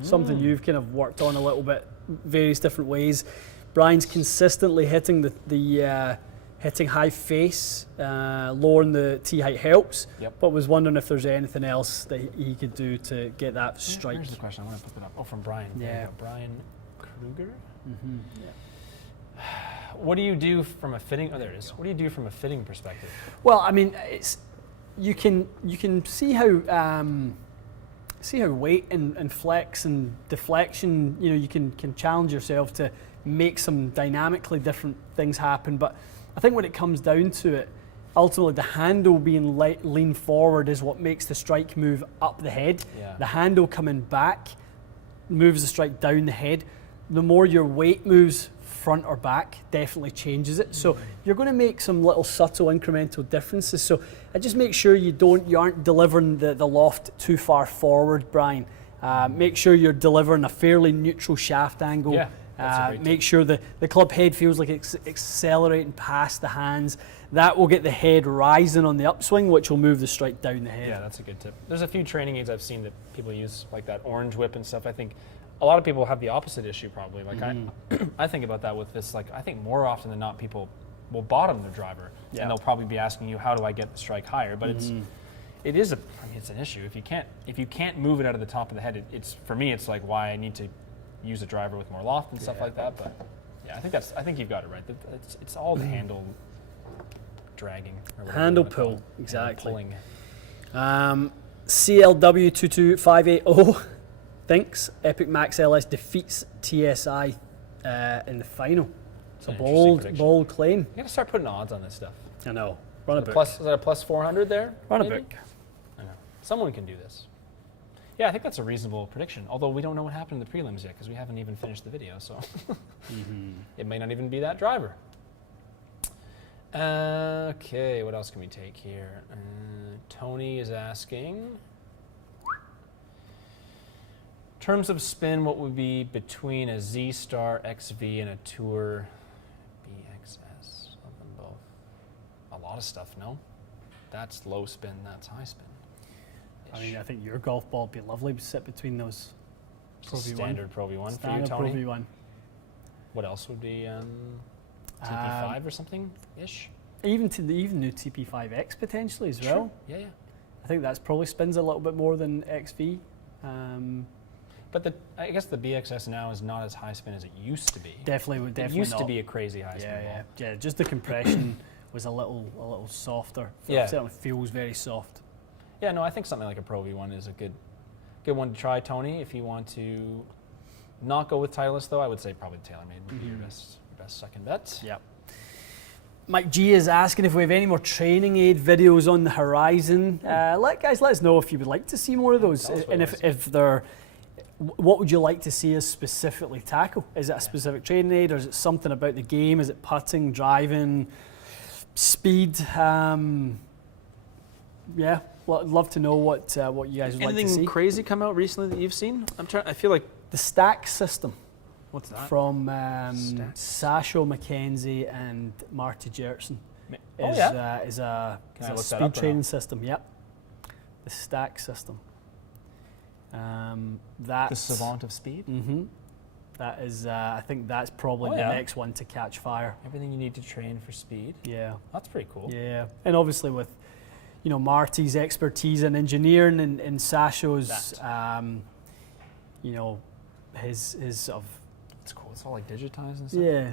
Something you've kind of worked on a little bit, various different ways. Brian's consistently hitting hitting high face, lowering the tee height helps. Yep. But was wondering if there's anything else that he could do to get that strike. Here's the question. I want to put that up. Oh, from Brian. There Yeah. you go. Brian Kruger. Mm-hmm. Yeah. What do you do from a fitting? Oh, there it is. What do you do from a fitting perspective? Well, I mean, you can see how weight and flex and deflection. You can challenge yourself to make some dynamically different things happen. But I think when it comes down to it, ultimately the handle being lean forward is what makes the strike move up the head. Yeah. The handle coming back moves the strike down the head. The more your weight moves front or back, definitely changes it. So you're going to make some little subtle incremental differences. So I just make sure you aren't delivering the loft too far forward, Brian. Make sure you're delivering a fairly neutral shaft angle. Yeah, that's a great make tip. sure the club head feels like it's accelerating past the hands. That will get the head rising on the upswing, which will move the strike down the head. Yeah, that's a good tip. There's a few training aids I've seen that people use, like that orange whip and stuff. I think a lot of people have the opposite issue probably. Like I think about that with this. Like I think more often than not, people will bottom their driver, Yeah. and they'll probably be asking you, "How do I get the strike higher?" But it's an issue. If you can't move it out of the top of the head, it's for me. It's like why I need to use a driver with more loft and stuff like that. But yeah, I think you've got it right. It's all the handle dragging. Or whatever Handle you wanna call pull, it. exactly. Pulling. CLW22580 thinks Epic Max LS defeats TSI in the final. It's a An interesting prediction. bold claim. You gotta start putting odds on this stuff. I know. Run a book. Is that a plus 400 there? Run a maybe? book. I know. Someone can do this. Yeah, I think that's a reasonable prediction. Although we don't know what happened in the prelims yet because we haven't even finished the video, so it may not even be that driver. Okay, what else can we take here? Tony is asking, in terms of spin, what would be between a Z Star XV and a Tour BXS? Of them both. A lot of stuff, no? That's low spin, that's high spin. I mean, I think your golf ball would be lovely to sit between those. Pro V1. Standard Pro V1 for you, Standard Tony. Pro V1. What else would be TP5 or something ish? Even new TP5X potentially as well. Sure. Yeah. I think that's probably spins a little bit more than XV. But I guess the BXS now is not as high spin as it used to be. Definitely It used not. to be a crazy high spin ball. Yeah. Just the compression was a little softer. Yeah. It certainly feels very soft. Yeah, no, I think something like a Pro V1 is a good one to try, Tony. If you want to not go with Titleist, though, I would say probably TaylorMade would be your best second bet. Yep. Mike G is asking if we have any more training aid videos on the horizon. Let us know if you would like to see more of those, Tell us what and it if they're. What would you like to see us specifically tackle? Is it a specific training aid, or is it something about the game? Is it putting, driving, speed? Yeah, well, I'd love to know what you guys would like to see. Anything crazy come out recently that you've seen? I feel like The stack system what's that? from Stack. Sasho McKenzie and Marty Jertson Oh, is yeah? is a Can I look that speed up or training not? system. Yep, the stack system. That The savant of speed. Mm-hmm. That is, I think that's probably Oh, the yeah. next one to catch fire. Everything you need to train for speed. Yeah. That's pretty cool. Yeah, and obviously with, Marty's expertise in engineering and Sasho's, his sort of, It's cool. It's all like digitized and stuff. yeah,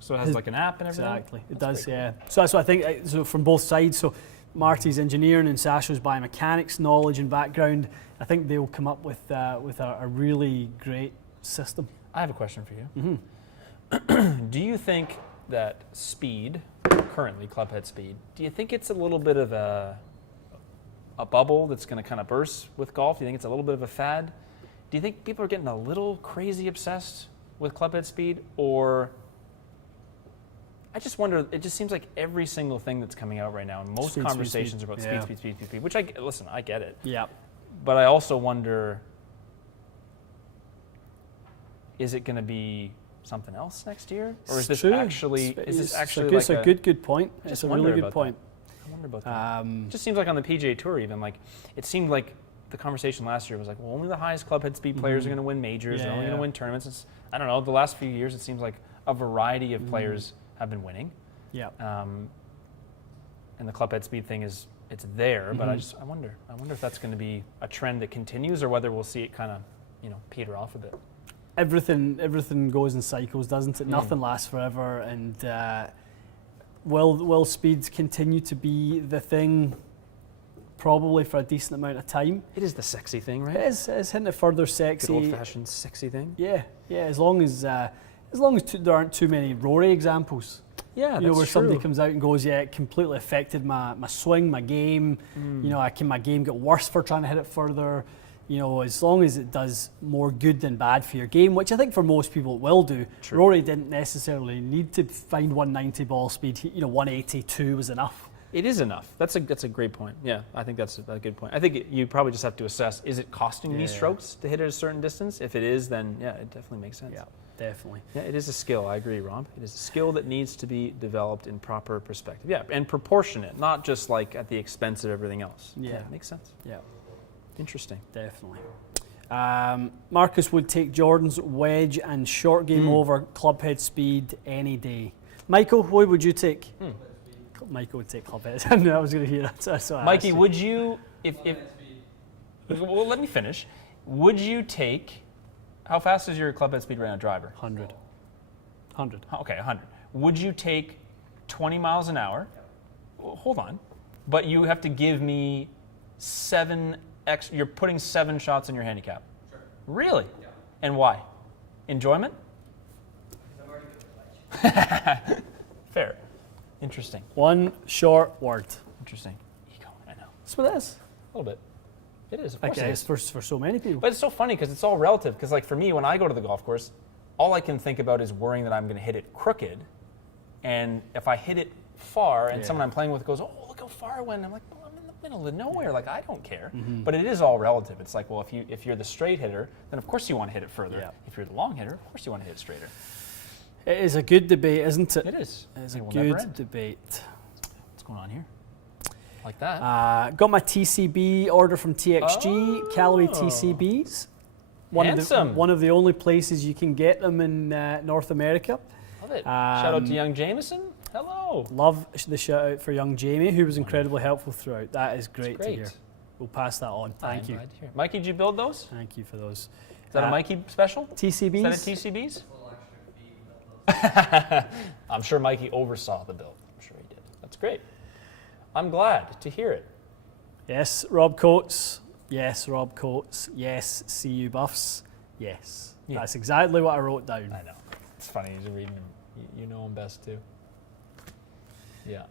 So it has like an app and everything. exactly. It That's does, pretty yeah. So that's what I think. So from both sides. So Marty's engineering and Sasho's biomechanics knowledge and background. I think they'll come up with a really great system. I have a question for you. Mm-hmm. Do you think that speed, currently Clubhead speed, do you think it's a little bit of a bubble that's going to kind of burst with golf? Do you think it's a little bit of a fad? Do you think people are getting a little crazy obsessed with Clubhead speed? Or I just wonder, it just seems like every single thing that's coming out right now, and most Speed, conversations speed, are about yeah. speed, which I get it. Yeah. But I also wonder, is it going to be something else next year, or is this True. actually It's a good point. It's a really good point. I wonder about that. It just seems like on the PGA Tour, even like it seemed like the conversation last year was like, well, only the highest Clubhead speed players are going to win majors. They're only going to win tournaments. I don't know. The last few years, it seems like a variety of players have been winning. Yeah. And the Clubhead speed thing it's there, but I wonder if that's going to be a trend that continues, or whether we'll see it kind of peter off a bit. Everything goes in cycles, doesn't it? Nothing lasts forever, and will speeds continue to be the thing probably for a decent amount of time? It is the sexy thing, right? It's hitting it further sexy. Good old-fashioned sexy thing. Yeah, as long as there aren't too many Rory examples. Yeah, Where somebody comes out and goes, yeah, it completely affected my swing, my game. My game get worse for trying to hit it further. As long as it does more good than bad for your game, which I think for most people it will do. True. Rory didn't necessarily need to find 190 ball speed. 182 was enough. It is enough. That's a great point. Yeah, I think that's a good point. I think you probably just have to assess, is it costing me strokes to hit at a certain distance? If it is, then yeah, it definitely makes sense. Yeah, definitely. Yeah, it is a skill. I agree, Rob. It is a skill that needs to be developed in proper perspective. Yeah, and proportionate, not just like at the expense of everything else. Yeah. Makes sense. Yeah, Interesting. definitely. Marcus would take Jordan's wedge and short game over Clubhead speed any day. Michael, what would you take? Michael would take Clubhead. I knew I was going to hear that. That's what I Mikey, asked you. would you, if well, let me finish. Would you take, how fast is your Clubhead speed right now, driver? 100. 100. Okay, 100. Would you take 20 miles an hour? Well, hold on. But you have to give me you're putting 7 shots in your handicap. Sure. Really? Yeah. And why? Enjoyment? I'm already good at the wedge. Fair. Interesting. One short word. Interesting. Ego, I know. That's what it is. A little bit. It is, of I course it guess is. for so many people. But it's so funny because it's all relative. Because like for me, when I go to the golf course, all I can think about is worrying that I'm going to hit it crooked. And if I hit it far and someone I'm playing with goes, oh, look how far I went. I'm like, well, I'm in the middle of nowhere. Like, I don't care. But it is all relative. It's like, well, if you're the straight hitter, then of course you want to hit it further. Yeah. If you're the long hitter, of course you want to hit it straighter. It is a good debate, isn't it? It is. It's a It will never good end. debate. What's going on here? Like that. Got my TCB order from TXG, Callaway TCBs. Handsome. One of the only places you can get them in North America. Love it. Shout out to young Jameson. Hello. Love the shout out for young Jamie, who was incredibly helpful throughout. That is great, to great. hear. We'll pass that on. Thank I'm you. glad to hear it. Mikey, did you build those? Thank you for those. Is that a Mikey special? TCBs? Is that a TCBs? A little extra fee. I'm sure Mikey oversaw the build. I'm sure he did. That's great. I'm glad to hear it. Yes, Rob Coates. Yes, Rob Coates. Yes, CU Buffs. Yes. Yeah. That's exactly what I wrote down. I know. It's funny. He's reading them. You know him best too. Yeah.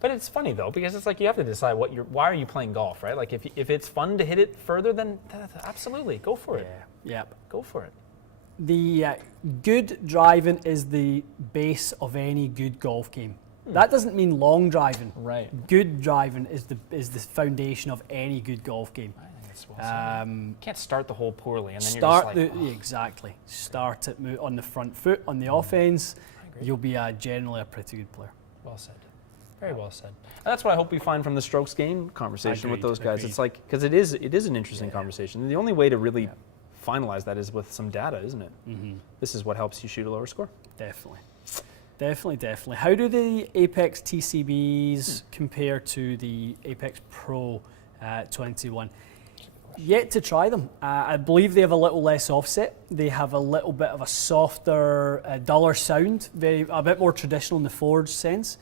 But it's funny though, because it's like you have to decide why are you playing golf, right? Like if it's fun to hit it further, then absolutely go for it. Yeah. Go for it. The good driving is the base of any good golf game. That doesn't mean long driving. Right. Good driving is the foundation of any good golf game. I think it's well said. You can't start the hole poorly and then Start you're just like, exactly. Start it on the front foot on the offense. I agree. You'll be generally a pretty good player. Well said. Very well said. And that's what I hope we find from the strokes gained conversation with Agreed, those guys. agreed. It's like, because it is an interesting conversation. And the only way to really finalize that is with some data, isn't it? Mm-hmm. This is what helps you shoot a lower score. Definitely. Definitely. How do the Apex TCBs compare to the Apex Pro 21? Yet to try them. I believe they have a little less offset. They have a little bit of a softer, duller sound, a bit more traditional in the Forge sense.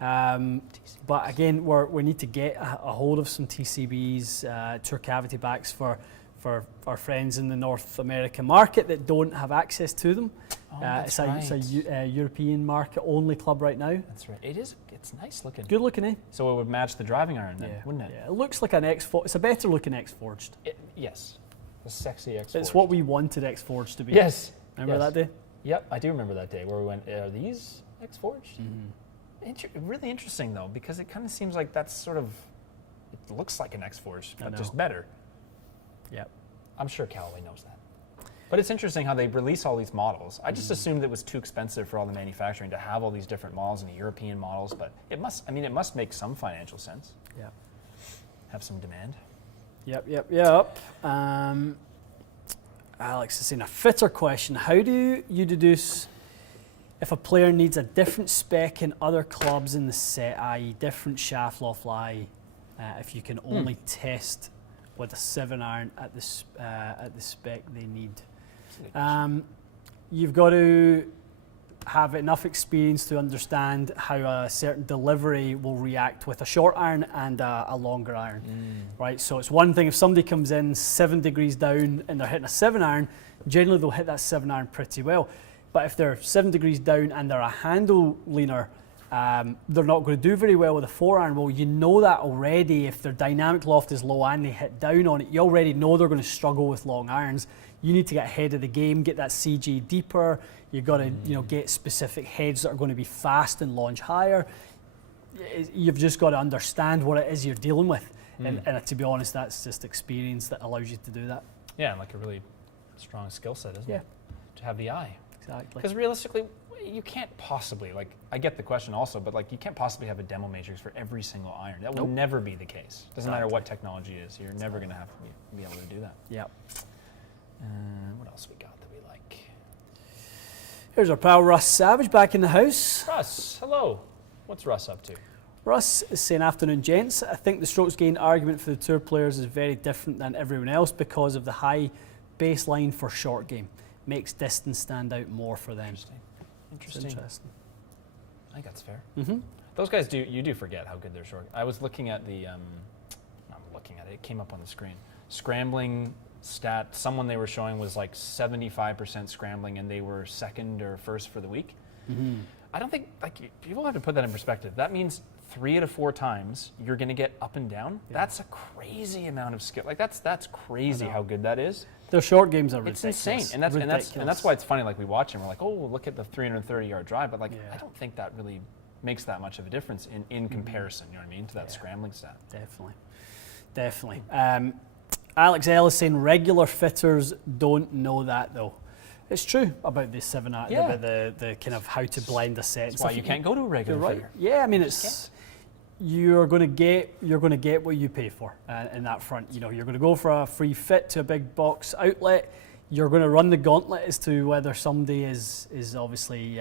But again, we need to get a hold of some TCBs, tour cavity backs for our friends in the North American market that don't have access to them. It's a European market only club right now. That's right. It's nice looking. Good looking, eh? So it would match the driving iron then, wouldn't it? Yeah, it looks like an X-Forged. It's a better looking X-Forged. Yes. A sexy X-Forged. It's what we wanted X-Forged to be. Yes. Remember that day? Yep, I do remember that day where we went, are these X-Forged? Really interesting though, because it kind of seems like that's sort of, it looks like an X-Forged, but just better. Yep. I'm sure Callaway knows that. But it's interesting how they release all these models. I just assumed it was too expensive for all the manufacturing to have all these different models and European models, but it must make some financial sense. Yeah. Have some demand. Yep. Alex is saying a fitter question. How do you deduce if a player needs a different spec in other clubs in the set, i.e. different shaft loft lie, if you can only test with a 7-iron at the spec they need? You've got to have enough experience to understand how a certain delivery will react with a short iron and a longer iron, right? So it's one thing if somebody comes in 7 degrees down and they're hitting a 7-iron, generally they'll hit that 7-iron pretty well. But if they're 7 degrees down and they're a handle leaner, they're not going to do very well with a 4-iron. Well, you know that already. If their dynamic loft is low and they hit down on it, you already know they're going to struggle with long irons. You need to get ahead of the game, get that CG deeper. You've got to get specific heads that are going to be fast and launch higher. You've just got to understand what it is you're dealing with. And to be honest, that's just experience that allows you to do that. Yeah, and like a really strong skill set, isn't it? To have the eye. Exactly. Because realistically, you can't possibly, I get the question also, but you can't possibly have a demo matrix for every single iron. That will never be the case. Doesn't matter what technology it is. You're never going to have to be able to do that. Yep. What else we got that we like? Here's our pal Russ Savage back in the house. Russ, hello. What's Russ up to? Russ is saying, afternoon gents. I think the strokes gain argument for the tour players is very different than everyone else because of the high baseline for short game. Makes distance stand out more for them. Interesting. I think that's fair. Mm-hmm. Those guys you do forget how good their short. I was looking at it came up on the screen. Scrambling stat, someone they were showing was like 75% scrambling and they were second or first for the week. I don't think, people have to put that in perspective. That means 3 out of 4 times you're going to get up and down. That's a crazy amount of skill. That's crazy how good that is. Their short games are ridiculous. It's insane, and that's why it's funny. We watch and we're like, oh, look at the 330-yard drive, but I don't think that really makes that much of a difference in comparison. You know what I mean, to that scrambling stat. Definitely. Alex Ellis saying regular fitters don't know that though. It's true about the 7-iron, about the kind of how to blend a set. That's why you can't go to a regular fitter. Yeah, I mean you're going to get what you pay for in that front. You're going to go for a free fit to a big box outlet. You're going to run the gauntlet as to whether somebody is obviously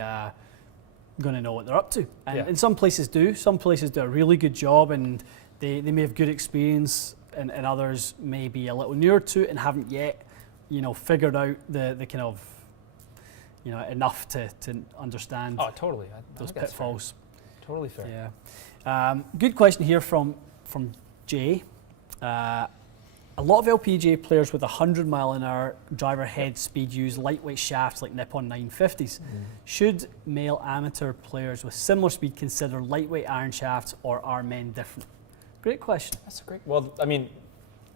going to know what they're up to. And some places do. Some places do a really good job, and they may have good experience, and others may be a little newer to it and haven't yet, figured out the kind of, enough to understand. Oh, totally. Those pitfalls. Totally fair. Yeah. Good question here from Jay. A lot of LPGA players with 100-mile-an-hour driver head speed use lightweight shafts like Nippon 950s. Should male amateur players with similar speed consider lightweight iron shafts, or are men different? Great question. That's a great. Well, I mean,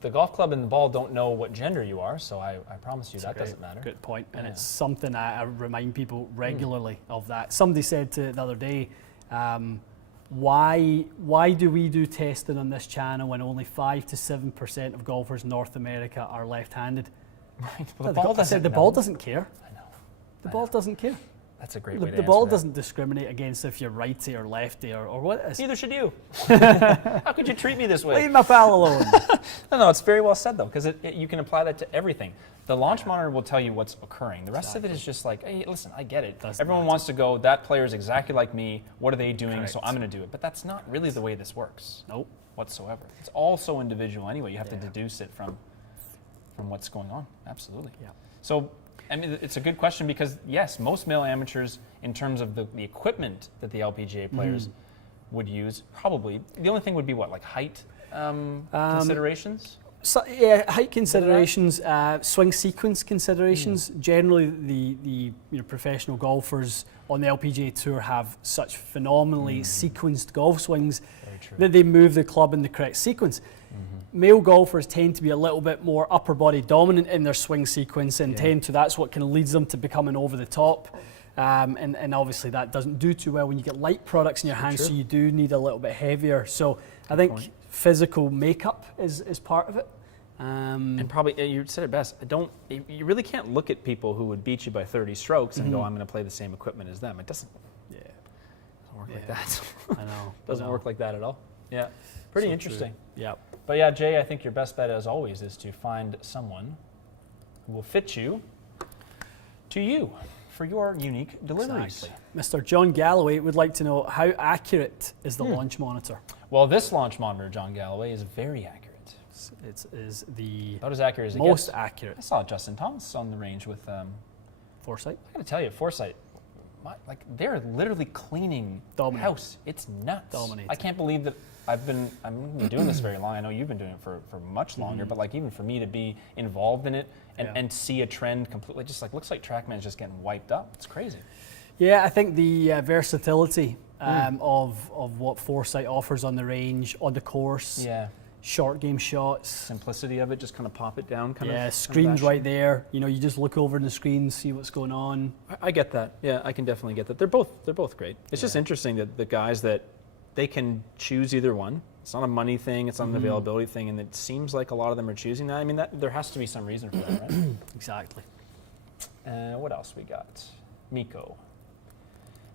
the golf club and the ball don't know what gender you are, so I promise you that doesn't matter. Good point, and it's something I remind people regularly of that. Somebody said the other day, why do we do testing on this channel when only 5 to 7% of golfers in North America are left-handed? Right. Well, the ball doesn't care. I know. The ball doesn't care. That's a great way to The ball answer that. doesn't discriminate against if you're righty or lefty or what it is. Neither should you. How could you treat me this way? Leave my pal alone. No, it's very well said, though, because you can apply that to everything. The launch monitor will tell you what's occurring. The rest of it is just like, hey, listen, I get it. Everyone wants to go, that player is exactly like me. What are they doing? So I'm going to do it. But that's not really the way this works. Nope. Whatsoever. It's all so individual anyway. You have to deduce it from what's going on. Absolutely. Yeah. So, I mean, it's a good question because, yes, most male amateurs, in terms of the equipment that the LPGA players would use, probably, the only thing would be what, like height considerations? So, yeah, height considerations, swing sequence considerations. Generally, the professional golfers on the LPGA Tour have such phenomenally sequenced golf swings that they move the club in the correct sequence. Male golfers tend to be a little bit more upper body dominant in their swing sequence and that's what kind of leads them to becoming over the top. And obviously that doesn't do too well when you get light products in your hands, so you do need a little bit heavier. So I think physical makeup is part of it. And probably, you said it best, you really can't look at people who would beat you by 30 strokes and go, I'm going to play the same equipment as them. It doesn't work like that. I know. Doesn't work like that at all. Yeah. Pretty interesting. Yeah. But yeah, Jay, I think your best bet, as always, is to find someone who will fit you to you for your unique deliveries. Exactly. Mr. John Galloway would like to know, how accurate is the launch monitor? Well, this launch monitor, John Galloway, is very accurate. It is the about as accurate as it most gets. accurate. I saw Justin Thomas on the range with Foresight. I got to tell you, Foresight, they're literally cleaning the house. It's nuts. Dominating. I can't believe that I've been doing this very long. I know you've been doing it for much longer, but like even for me to be involved in it and see a trend completely, just like looks like TrackMan's just getting wiped up. It's crazy. Yeah, I think the versatility of what Foresight offers on the range, on the course. Yeah. Short game shots. Simplicity of it, just kind of pop it down. Screen's right there. You just look over in the screen, see what's going on. I get that. Yeah, I can definitely get that. They're both great. It's just interesting that the guys that they can choose either one. It's not a money thing. It's not an availability thing, and it seems like a lot of them are choosing that. I mean, there has to be some reason for that, right? Exactly. What else we got?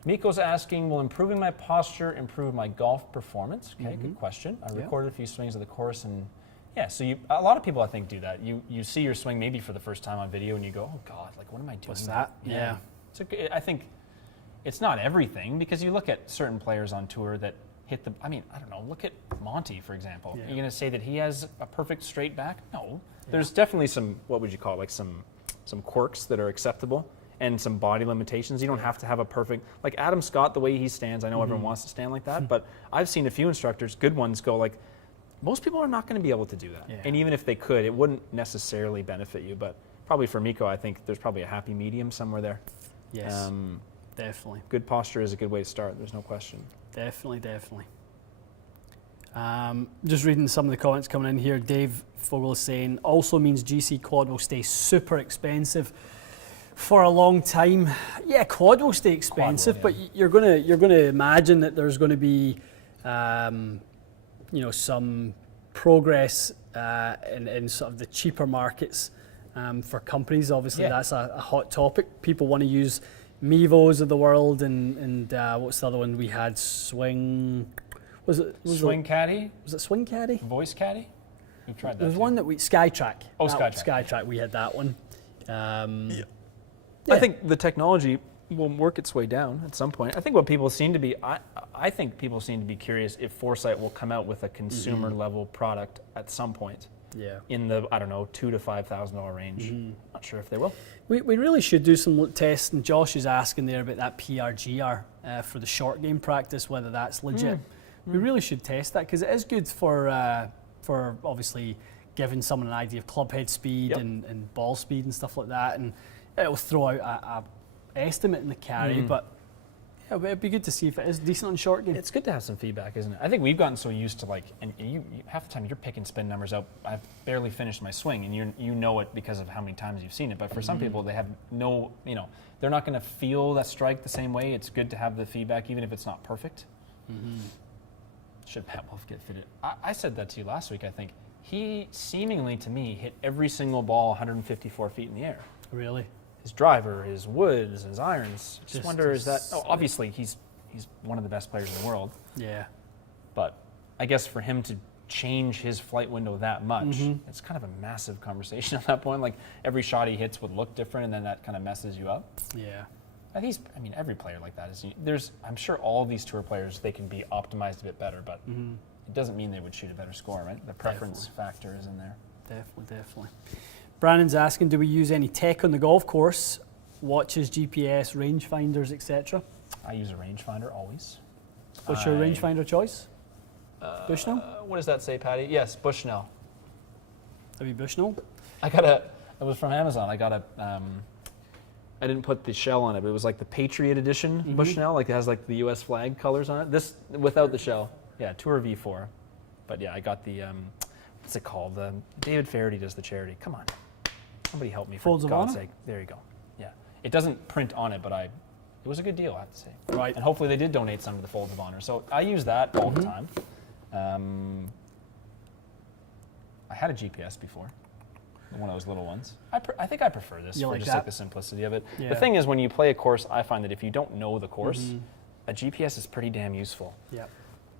Miko's asking, will improving my posture improve my golf performance? Okay, good question. I recorded a few swings of the course, and so a lot of people I think do that. You see your swing maybe for the first time on video, and you go, oh God, like what am I doing? What's that? Yeah. I think it's not everything, because you look at certain players on tour that hit I don't know, look at Monty, for example. Yeah. You're going to say that he has a perfect straight back? No. There's definitely some, what would you call it, like some quirks that are acceptable. And some body limitations. You don't have to have a perfect, like Adam Scott, the way he stands, I know everyone wants to stand like that, but I've seen a few instructors, good ones, go like, most people are not going to be able to do that. Yeah. And even if they could, it wouldn't necessarily benefit you, but probably for Miko, I think there's probably a happy medium somewhere there. Yes, definitely. Good posture is a good way to start, there's no question. Definitely. Just reading some of the comments coming in here, Dave Fogel is saying, also means GC quad will stay super expensive for a long time. Yeah, quad will stay expensive, but you're gonna imagine that there's going to be, some progress in sort of the cheaper markets for companies. Obviously, that's a hot topic. People want to use Mevos of the world, and what's the other one we had? Swing. Swing Caddy? Was it Swing Caddy? Voice Caddy? We've tried that. There was one that Skytrack. Oh, Skytrack. Skytrack. We had that one. I think the technology will work its way down at some point. I think what people seem to be, I think people seem to be curious if Foresight will come out with a consumer level product at some point. Yeah. In the, I don't know, $2,000 to $5,000 range. Not sure if they will. We really should do some tests, and Josh is asking there about that PRGR for the short game practice, whether that's legit. We really should test that, because it is good for obviously giving someone an idea of club head speed and ball speed and stuff like that, and it'll throw out a estimate in the carry, but it'd be good to see if it is decent on short game. It's good to have some feedback, isn't it? I think we've gotten so used to and you half the time you're picking spin numbers out. I've barely finished my swing, and you know it because of how many times you've seen it. But for some people, they have no, they're not going to feel that strike the same way. It's good to have the feedback, even if it's not perfect. Should Pat Wolf get fitted? I said that to you last week, I think. He seemingly, to me, hit every single ball 154 feet in the air. Really? his driver, his woods, his irons. Just wonder, is that... Oh, just- obviously, he's one of the best players in the world. Yeah. But I guess for him to change his flight window that much, Mm-hmm. it's kind of a massive conversation at that point. Like, every shot he hits would look different, and then that kind of messes you up. Yeah. I mean, every player like that is. I'm sure all of these tour players, they can be optimized a bit better, but it doesn't mean they would shoot a better score, right? The preference factor is in there. Definitely. Brandon's asking, do we use any tech on the golf course? Watches, GPS, rangefinders, etc. I use a rangefinder always. What's your rangefinder choice? Bushnell? What does that say, Patty? Yes, Bushnell. Have you Bushnell? It was from Amazon. I got I didn't put the shell on it, but it was like the Patriot Edition Bushnell. Like, it has like the U.S. flag colors on it. This without the shell. Yeah, Tour V4. But yeah, I got the, what's it called? David Faraday does the charity. Come on. Somebody help me, for Folds of God's Honor? sake. There you go. Yeah. It doesn't print on it, but it was a good deal, I have to say. Right. And hopefully they did donate some to the Folds of Honor. So I use that all the time. I had a GPS before, one of those little ones. I think I prefer this You for like just that? like the simplicity of it. Yeah. The thing is, when you play a course, I find that if you don't know the course, a GPS is pretty damn useful. Yeah.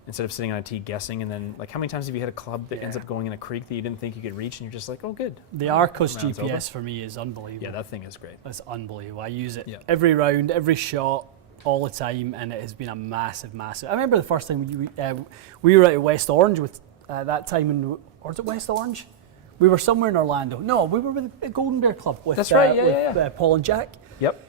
Instead of sitting on a tee guessing, and then, like, how many times have you hit a club that ends Yeah. up going in a creek that you didn't think you could reach, and you're just like, oh, good. The Arcos Round's GPS for me is unbelievable. Yeah, that thing is great. It's unbelievable. I use it Yeah. every round, every shot, all the time, and it has been a massive. I remember the first time we were at West Orange with that time, or was it West Orange? We were somewhere in Orlando. No, we were with the Golden Bear Club with, That's right, with Paul and Jack. Yep.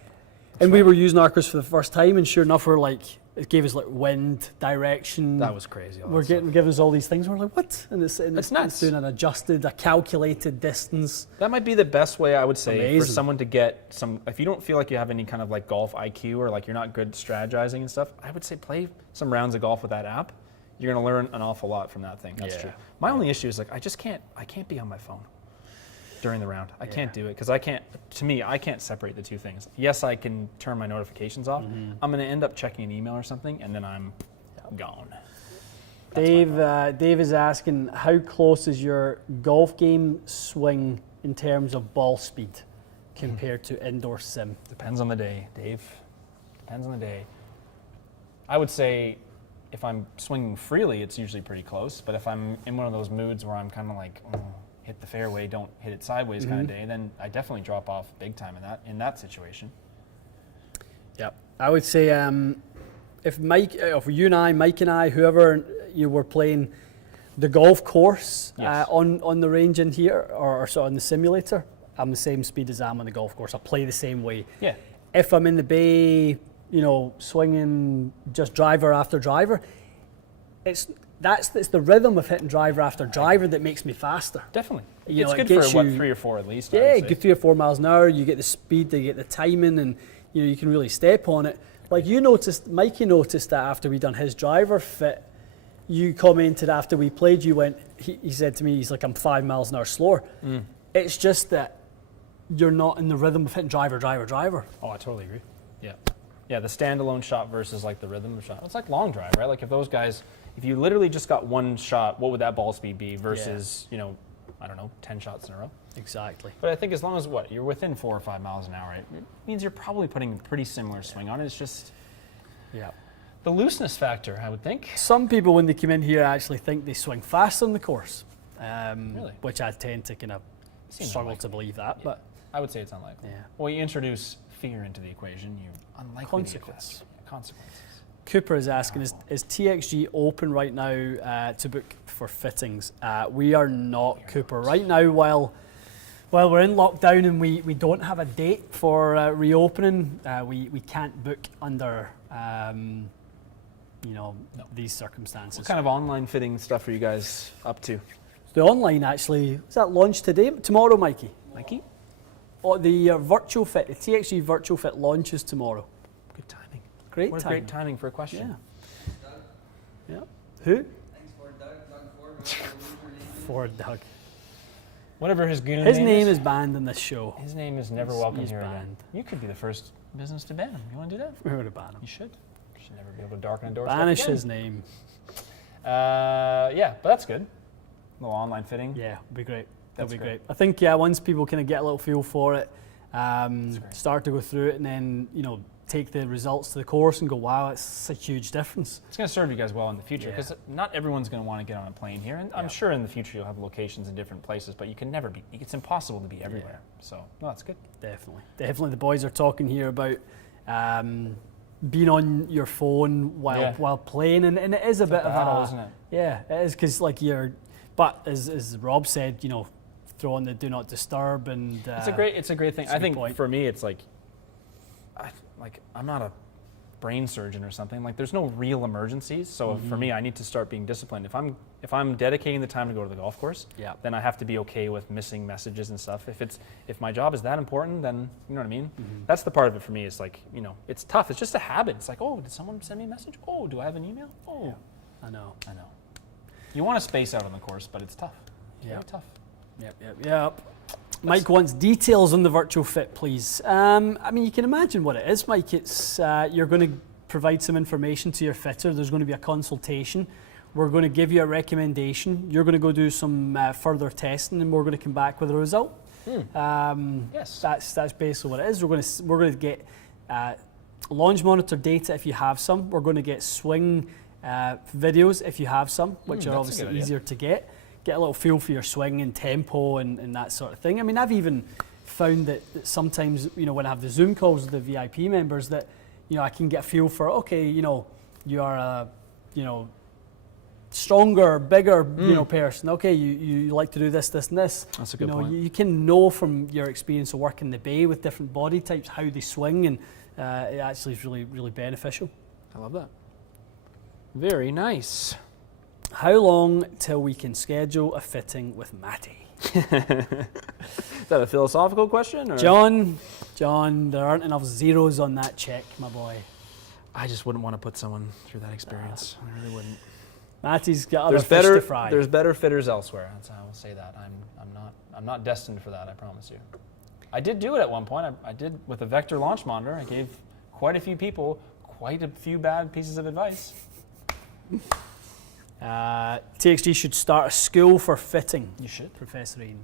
And we were using Arcos for the first time, and sure enough, it gave us like wind, direction. That was crazy. We're giving us all these things. We're like, what? And it's nuts. It's doing a calculated distance. That might be the best way, I would say, for Amazing. someone to get some. If you don't feel like you have any kind of like golf IQ, or like you're not good strategizing and stuff, I would say play some rounds of golf with that app. You're going to learn an awful lot from that thing. That's Yeah. true. My only issue is, like, I can't be on my phone during the round. I can't do it because I can't separate the two things. Yes, I can turn my notifications off. I'm going to end up checking an email or something, and then I'm gone. Dave is asking, how close is your golf game swing in terms of ball speed compared to indoor sim? Depends on the day, Dave. Depends on the day. I would say if I'm swinging freely, it's usually pretty close. But if I'm in one of those moods where I'm kind of like, hit the fairway, don't hit it sideways kind of day, then I definitely drop off big time in that situation. Yep. I would say if you and I, Mike and I, whoever you were playing the golf course Yes. on the range in here, or on the simulator, I'm the same speed as I am on the golf course. I play the same way. Yeah. If I'm in the bay, swinging just driver after driver, it's the rhythm of hitting driver after driver that makes me faster. Definitely. You know, it's it good gets for, you- 3 or 4 at least, I Yeah, would say. get 3 or 4 miles an hour. You get the speed, you get the timing, and you can really step on it. Like Mikey noticed that after we done his driver fit. You commented after we played. He said to me, he's like, I'm 5 miles an hour slower. It's just that you're not in the rhythm of hitting driver. Oh, I totally agree. Yeah. Yeah, the standalone shot versus like the rhythm of shot. It's like long drive, right? Like if you literally just got one shot, what would that ball speed be versus, 10 shots in a row? Exactly. But I think as long as you're within 4 or 5 miles an hour, it means you're probably putting a pretty similar swing on it. It's just Yeah. the looseness factor, I would think. Some people, when they come in here, actually think they swing faster on the course. Really? Which I tend to kind of Seems struggle unlikely. to believe that, but I would say it's unlikely. Yeah. Well, you introduce fear into the equation, you're unlikely to get Consequence. faster. Yeah, consequences. Cooper is asking, is TXG open right now to book for fittings? We are not, Cooper. Right now, while we're in lockdown and we don't have a date for reopening, we can't book under these circumstances. What kind of online fitting stuff are you guys up to? The online actually, is that launched today? Tomorrow, Mikey? Mikey? Oh, the virtual fit, the TXG virtual fit launches tomorrow. Good timing. Great What a timing. great timing for a question. Yeah. Doug, Yeah. Who? thanks for Doug Ford, whatever the loser name is. Ford Doug. Whatever his goon His name is banned in this show. His name is never He's- welcome he's here again. banned. You could be the first business to ban him. You want to do that? We would have banned him. You should. You should never be able to darken a doorstep Banish again. his name. Yeah, but that's good. A little online fitting. Yeah, it'd be great. That'd That's be great. great. I think once people kind of get a little feel for it, start to go through it, and then take the results to the course and go, wow, it's a huge difference. It's going to serve you guys well in the future, because not everyone's going to want to get on a plane here, and I'm sure in the future you'll have locations in different places, but you can never be. It's impossible to be everywhere. So no, that's good. Definitely. The boys are talking here about being on your phone while playing, and it is a bit of battle, a, isn't it? Yeah, it is, because like but as Rob said, throw on the do not disturb, and it's a great thing. I think for me, it's like I'm not a brain surgeon or something. Like, there's no real emergencies, so for me, I need to start being disciplined. If I'm dedicating the time to go to the golf course, then I have to be okay with missing messages and stuff. If my job is that important, then you know what I mean. That's the part of it for me. Is like, it's tough. It's just a habit. It's like, oh, did someone send me a message? Oh, do I have an email? Oh, I know. You want to space out on the course, but it's tough. It's very tough. Yep. Mike wants details on the virtual fit, please. You can imagine what it is, Mike. It's you're going to provide some information to your fitter. There's going to be a consultation. We're going to give you a recommendation. You're going to go do some further testing, and we're going to come back with a result. Yes. That's basically what it is. We're going to get launch monitor data if you have some. We're going to get swing videos if you have some, which are obviously easier to get. Get a little feel for your swing and tempo and that sort of thing. I mean, I've even found that sometimes, when I have the Zoom calls with the VIP members, that, I can get a feel for, okay, you are a, stronger, bigger, person. Okay, you like to do this, this, and this. That's a good point. You can know from your experience of working the bay with different body types how they swing, and it actually is really, really beneficial. I love that. Very nice. How long till we can schedule a fitting with Matty? Is that a philosophical question? Or? John, there aren't enough zeros on that check, my boy. I just wouldn't want to put someone through that experience. I really wouldn't. Matty's got other fish to fry. There's better fitters elsewhere. That's how I will say that. I'm not destined for that, I promise you. I did do it at one point. I did with a vector launch monitor. I gave quite a few people quite a few bad pieces of advice. TXG should start a school for fitting. You should. Professor Ian.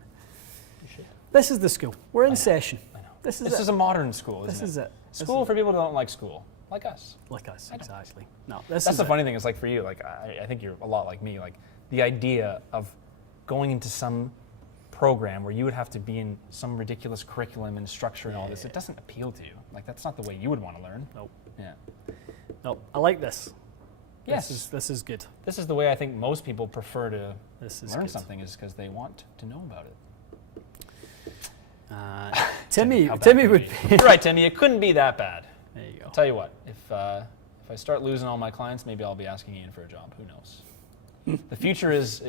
You should. This is the school. We're in session. I know. This is a modern school, isn't it? This is it. School for people who don't like school. Like us. Like us, exactly. No, that's the funny thing. Is like for you, like I think you're a lot like me. Like the idea of going into some program where you would have to be in some ridiculous curriculum and structure and all this, it doesn't appeal to you. Like that's not the way you would want to learn. Nope. Yeah. Nope. I like this. Yes. This is good. This is the way I think most people prefer to learn good. Something, is because they want to know about it. Timmy would be. You're right, Timmy. It couldn't be that bad. There you go. I'll tell you what. If I start losing all my clients, maybe I'll be asking Ian for a job. Who knows? The future is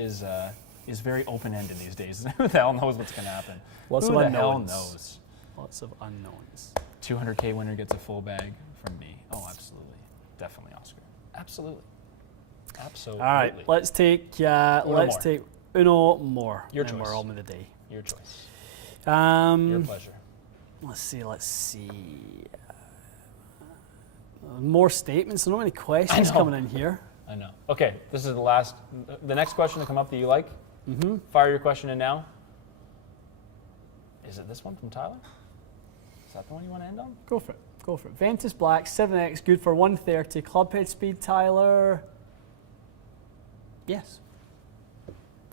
very open-ended these days. Who the hell knows what's going to happen? Lots Who of the unknowns. hell knows? Lots of unknowns. 200K winner gets a full bag from me. Oh, absolutely. Definitely, Oscar. Absolutely. Absolutely. All right, let's take uno more. Your and choice. we're on with the day. Your choice. Your pleasure. Let's see. More statements. Not many questions coming in here. I know. Okay, this is the last. The next question to come up that you like. Mm-hmm. Fire your question in now. Is it this one from Tyler? Is that the one you want to end on? Go for it. Ventus Black 7X, good for 130. Clubhead speed, Tyler. Yes.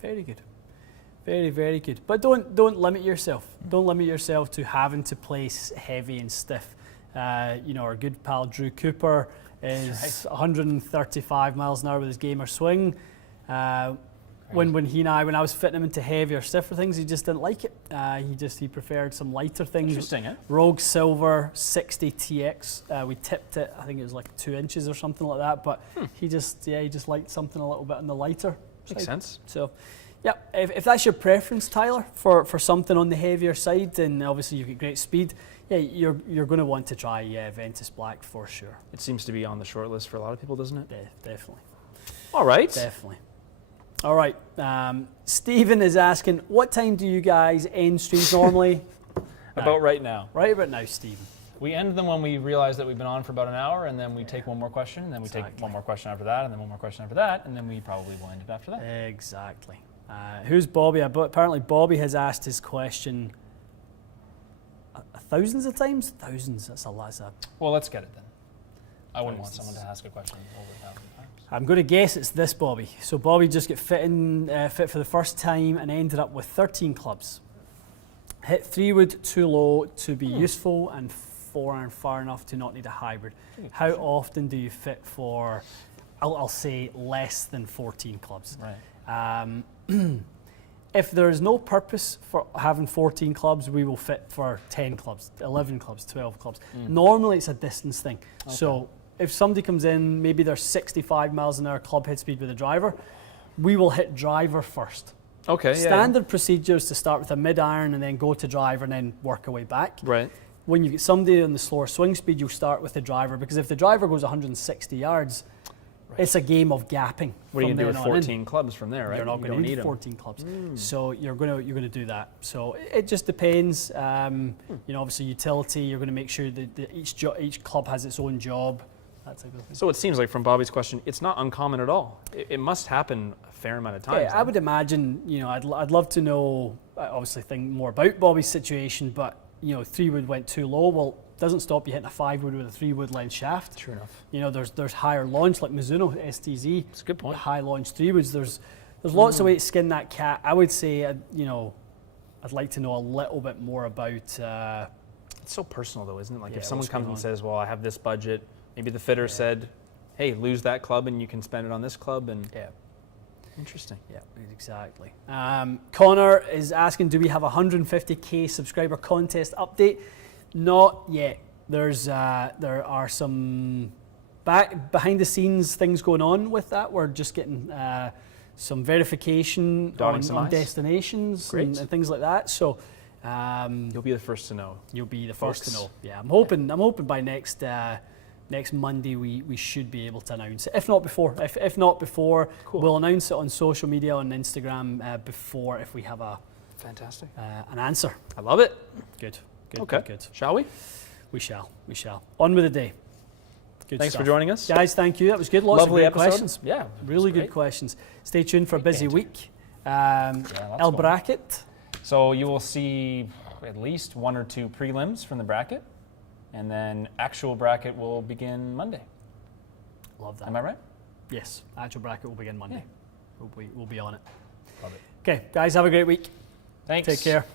Very good. Very, very good. But don't limit yourself. Don't limit yourself to having to place heavy and stiff. Our good pal Drew Cooper is 135 miles an hour with his gamer swing. When I was fitting him into heavier, stiffer things, he just didn't like it. He preferred some lighter things. Interesting, eh? Rogue Silver 60 TX. We tipped it. I think it was like 2 inches or something like that. But he just liked something a little bit on the lighter side. Makes sense. So, yeah, if that's your preference, Tyler, for something on the heavier side, and obviously you've got great speed, yeah, you're going to want to try Ventus Black for sure. It seems to be on the short list for a lot of people, doesn't it? Definitely. All right. Definitely. All right. Stephen is asking, what time do you guys end streams normally? About right now. Right about now, Stephen. We end them when we realize that we've been on for about an hour, and then we take one more question, and then we take one more question after that, and then one more question after that, and then we probably will end it after that. Exactly. Who's Bobby? Apparently Bobby has asked his question thousands of times? Thousands, that's a lot. Well, let's get it then. I wouldn't want Thousands. someone to ask a question over 1,000 times. I'm going to guess it's this Bobby. So Bobby just got fit for the first time and ended up with 13 clubs. Hit 3 wood too low to be useful and 4 iron far enough to not need a hybrid. How often do you fit for, I'll say, less than 14 clubs? Right. If there is no purpose for having 14 clubs, we will fit for 10 clubs, 11 clubs, 12 clubs. Normally it's a distance thing. Okay. So if somebody comes in, maybe they're 65 miles an hour club head speed with a driver, we will hit driver first. Okay. Standard procedure is to start with a mid iron and then go to driver and then work our way back. Right. When you get somebody on the slower swing speed, you'll start with the driver, because if the driver goes 160 yards, it's a game of gapping. What are you from going to do then with on in. 14 clubs from there, right? You're not You going don't to need them. 14 clubs. So you're going to do that. So it just depends. You know, obviously utility, you're going to make sure that each club has its own job. That type of thing. So it seems like from Bobby's question, it's not uncommon at all. It must happen a fair amount of times. Yeah, I would imagine, you know, I'd love to know, obviously think more about Bobby's situation, but, you know, 3 wood went too low. Well, doesn't stop you hitting a 5 wood with a 3 wood length shaft. Sure enough. You know, there's higher launch like Mizuno STZ. That's a good point. High launch 3 woods. There's lots of way to skin that cat. I would say, you know, I'd like to know a little bit more about. It's so personal though, isn't it? Like Yeah, if someone what's comes going and on. says, well, I have this budget, maybe the fitter said, hey, lose that club and you can spend it on this club. And Yeah. interesting. Yeah, exactly. Connor is asking, do we have a 150k subscriber contest update? Not yet. There are some behind the scenes things going on with that. We're just getting some verification Dotting some on I's. destinations Great. and things like that. So You'll be the first to know. you'll be the first to Folks. know. Yeah, I'm hoping by next Monday we should be able to announce it. If not before, if not before, Cool. we'll announce it on social media, on Instagram before, if we have Fantastic. an answer. I love it. Good. Okay. Good. Shall we? We shall. On with the day. Good Thanks stuff. for joining us. Guys, thank you. That was good. Lots Lovely of great episode. questions. Yeah. Really great. good questions. Stay tuned for a Great busy banter. week. lots El going on. Bracket. So you will see at least 1 or 2 prelims from the bracket, and then actual bracket will begin Monday. Love that. Am I right? Yes. Actual bracket will begin Monday. We'll be on it. Love it. Okay, guys, have a great week. Thanks. Take care.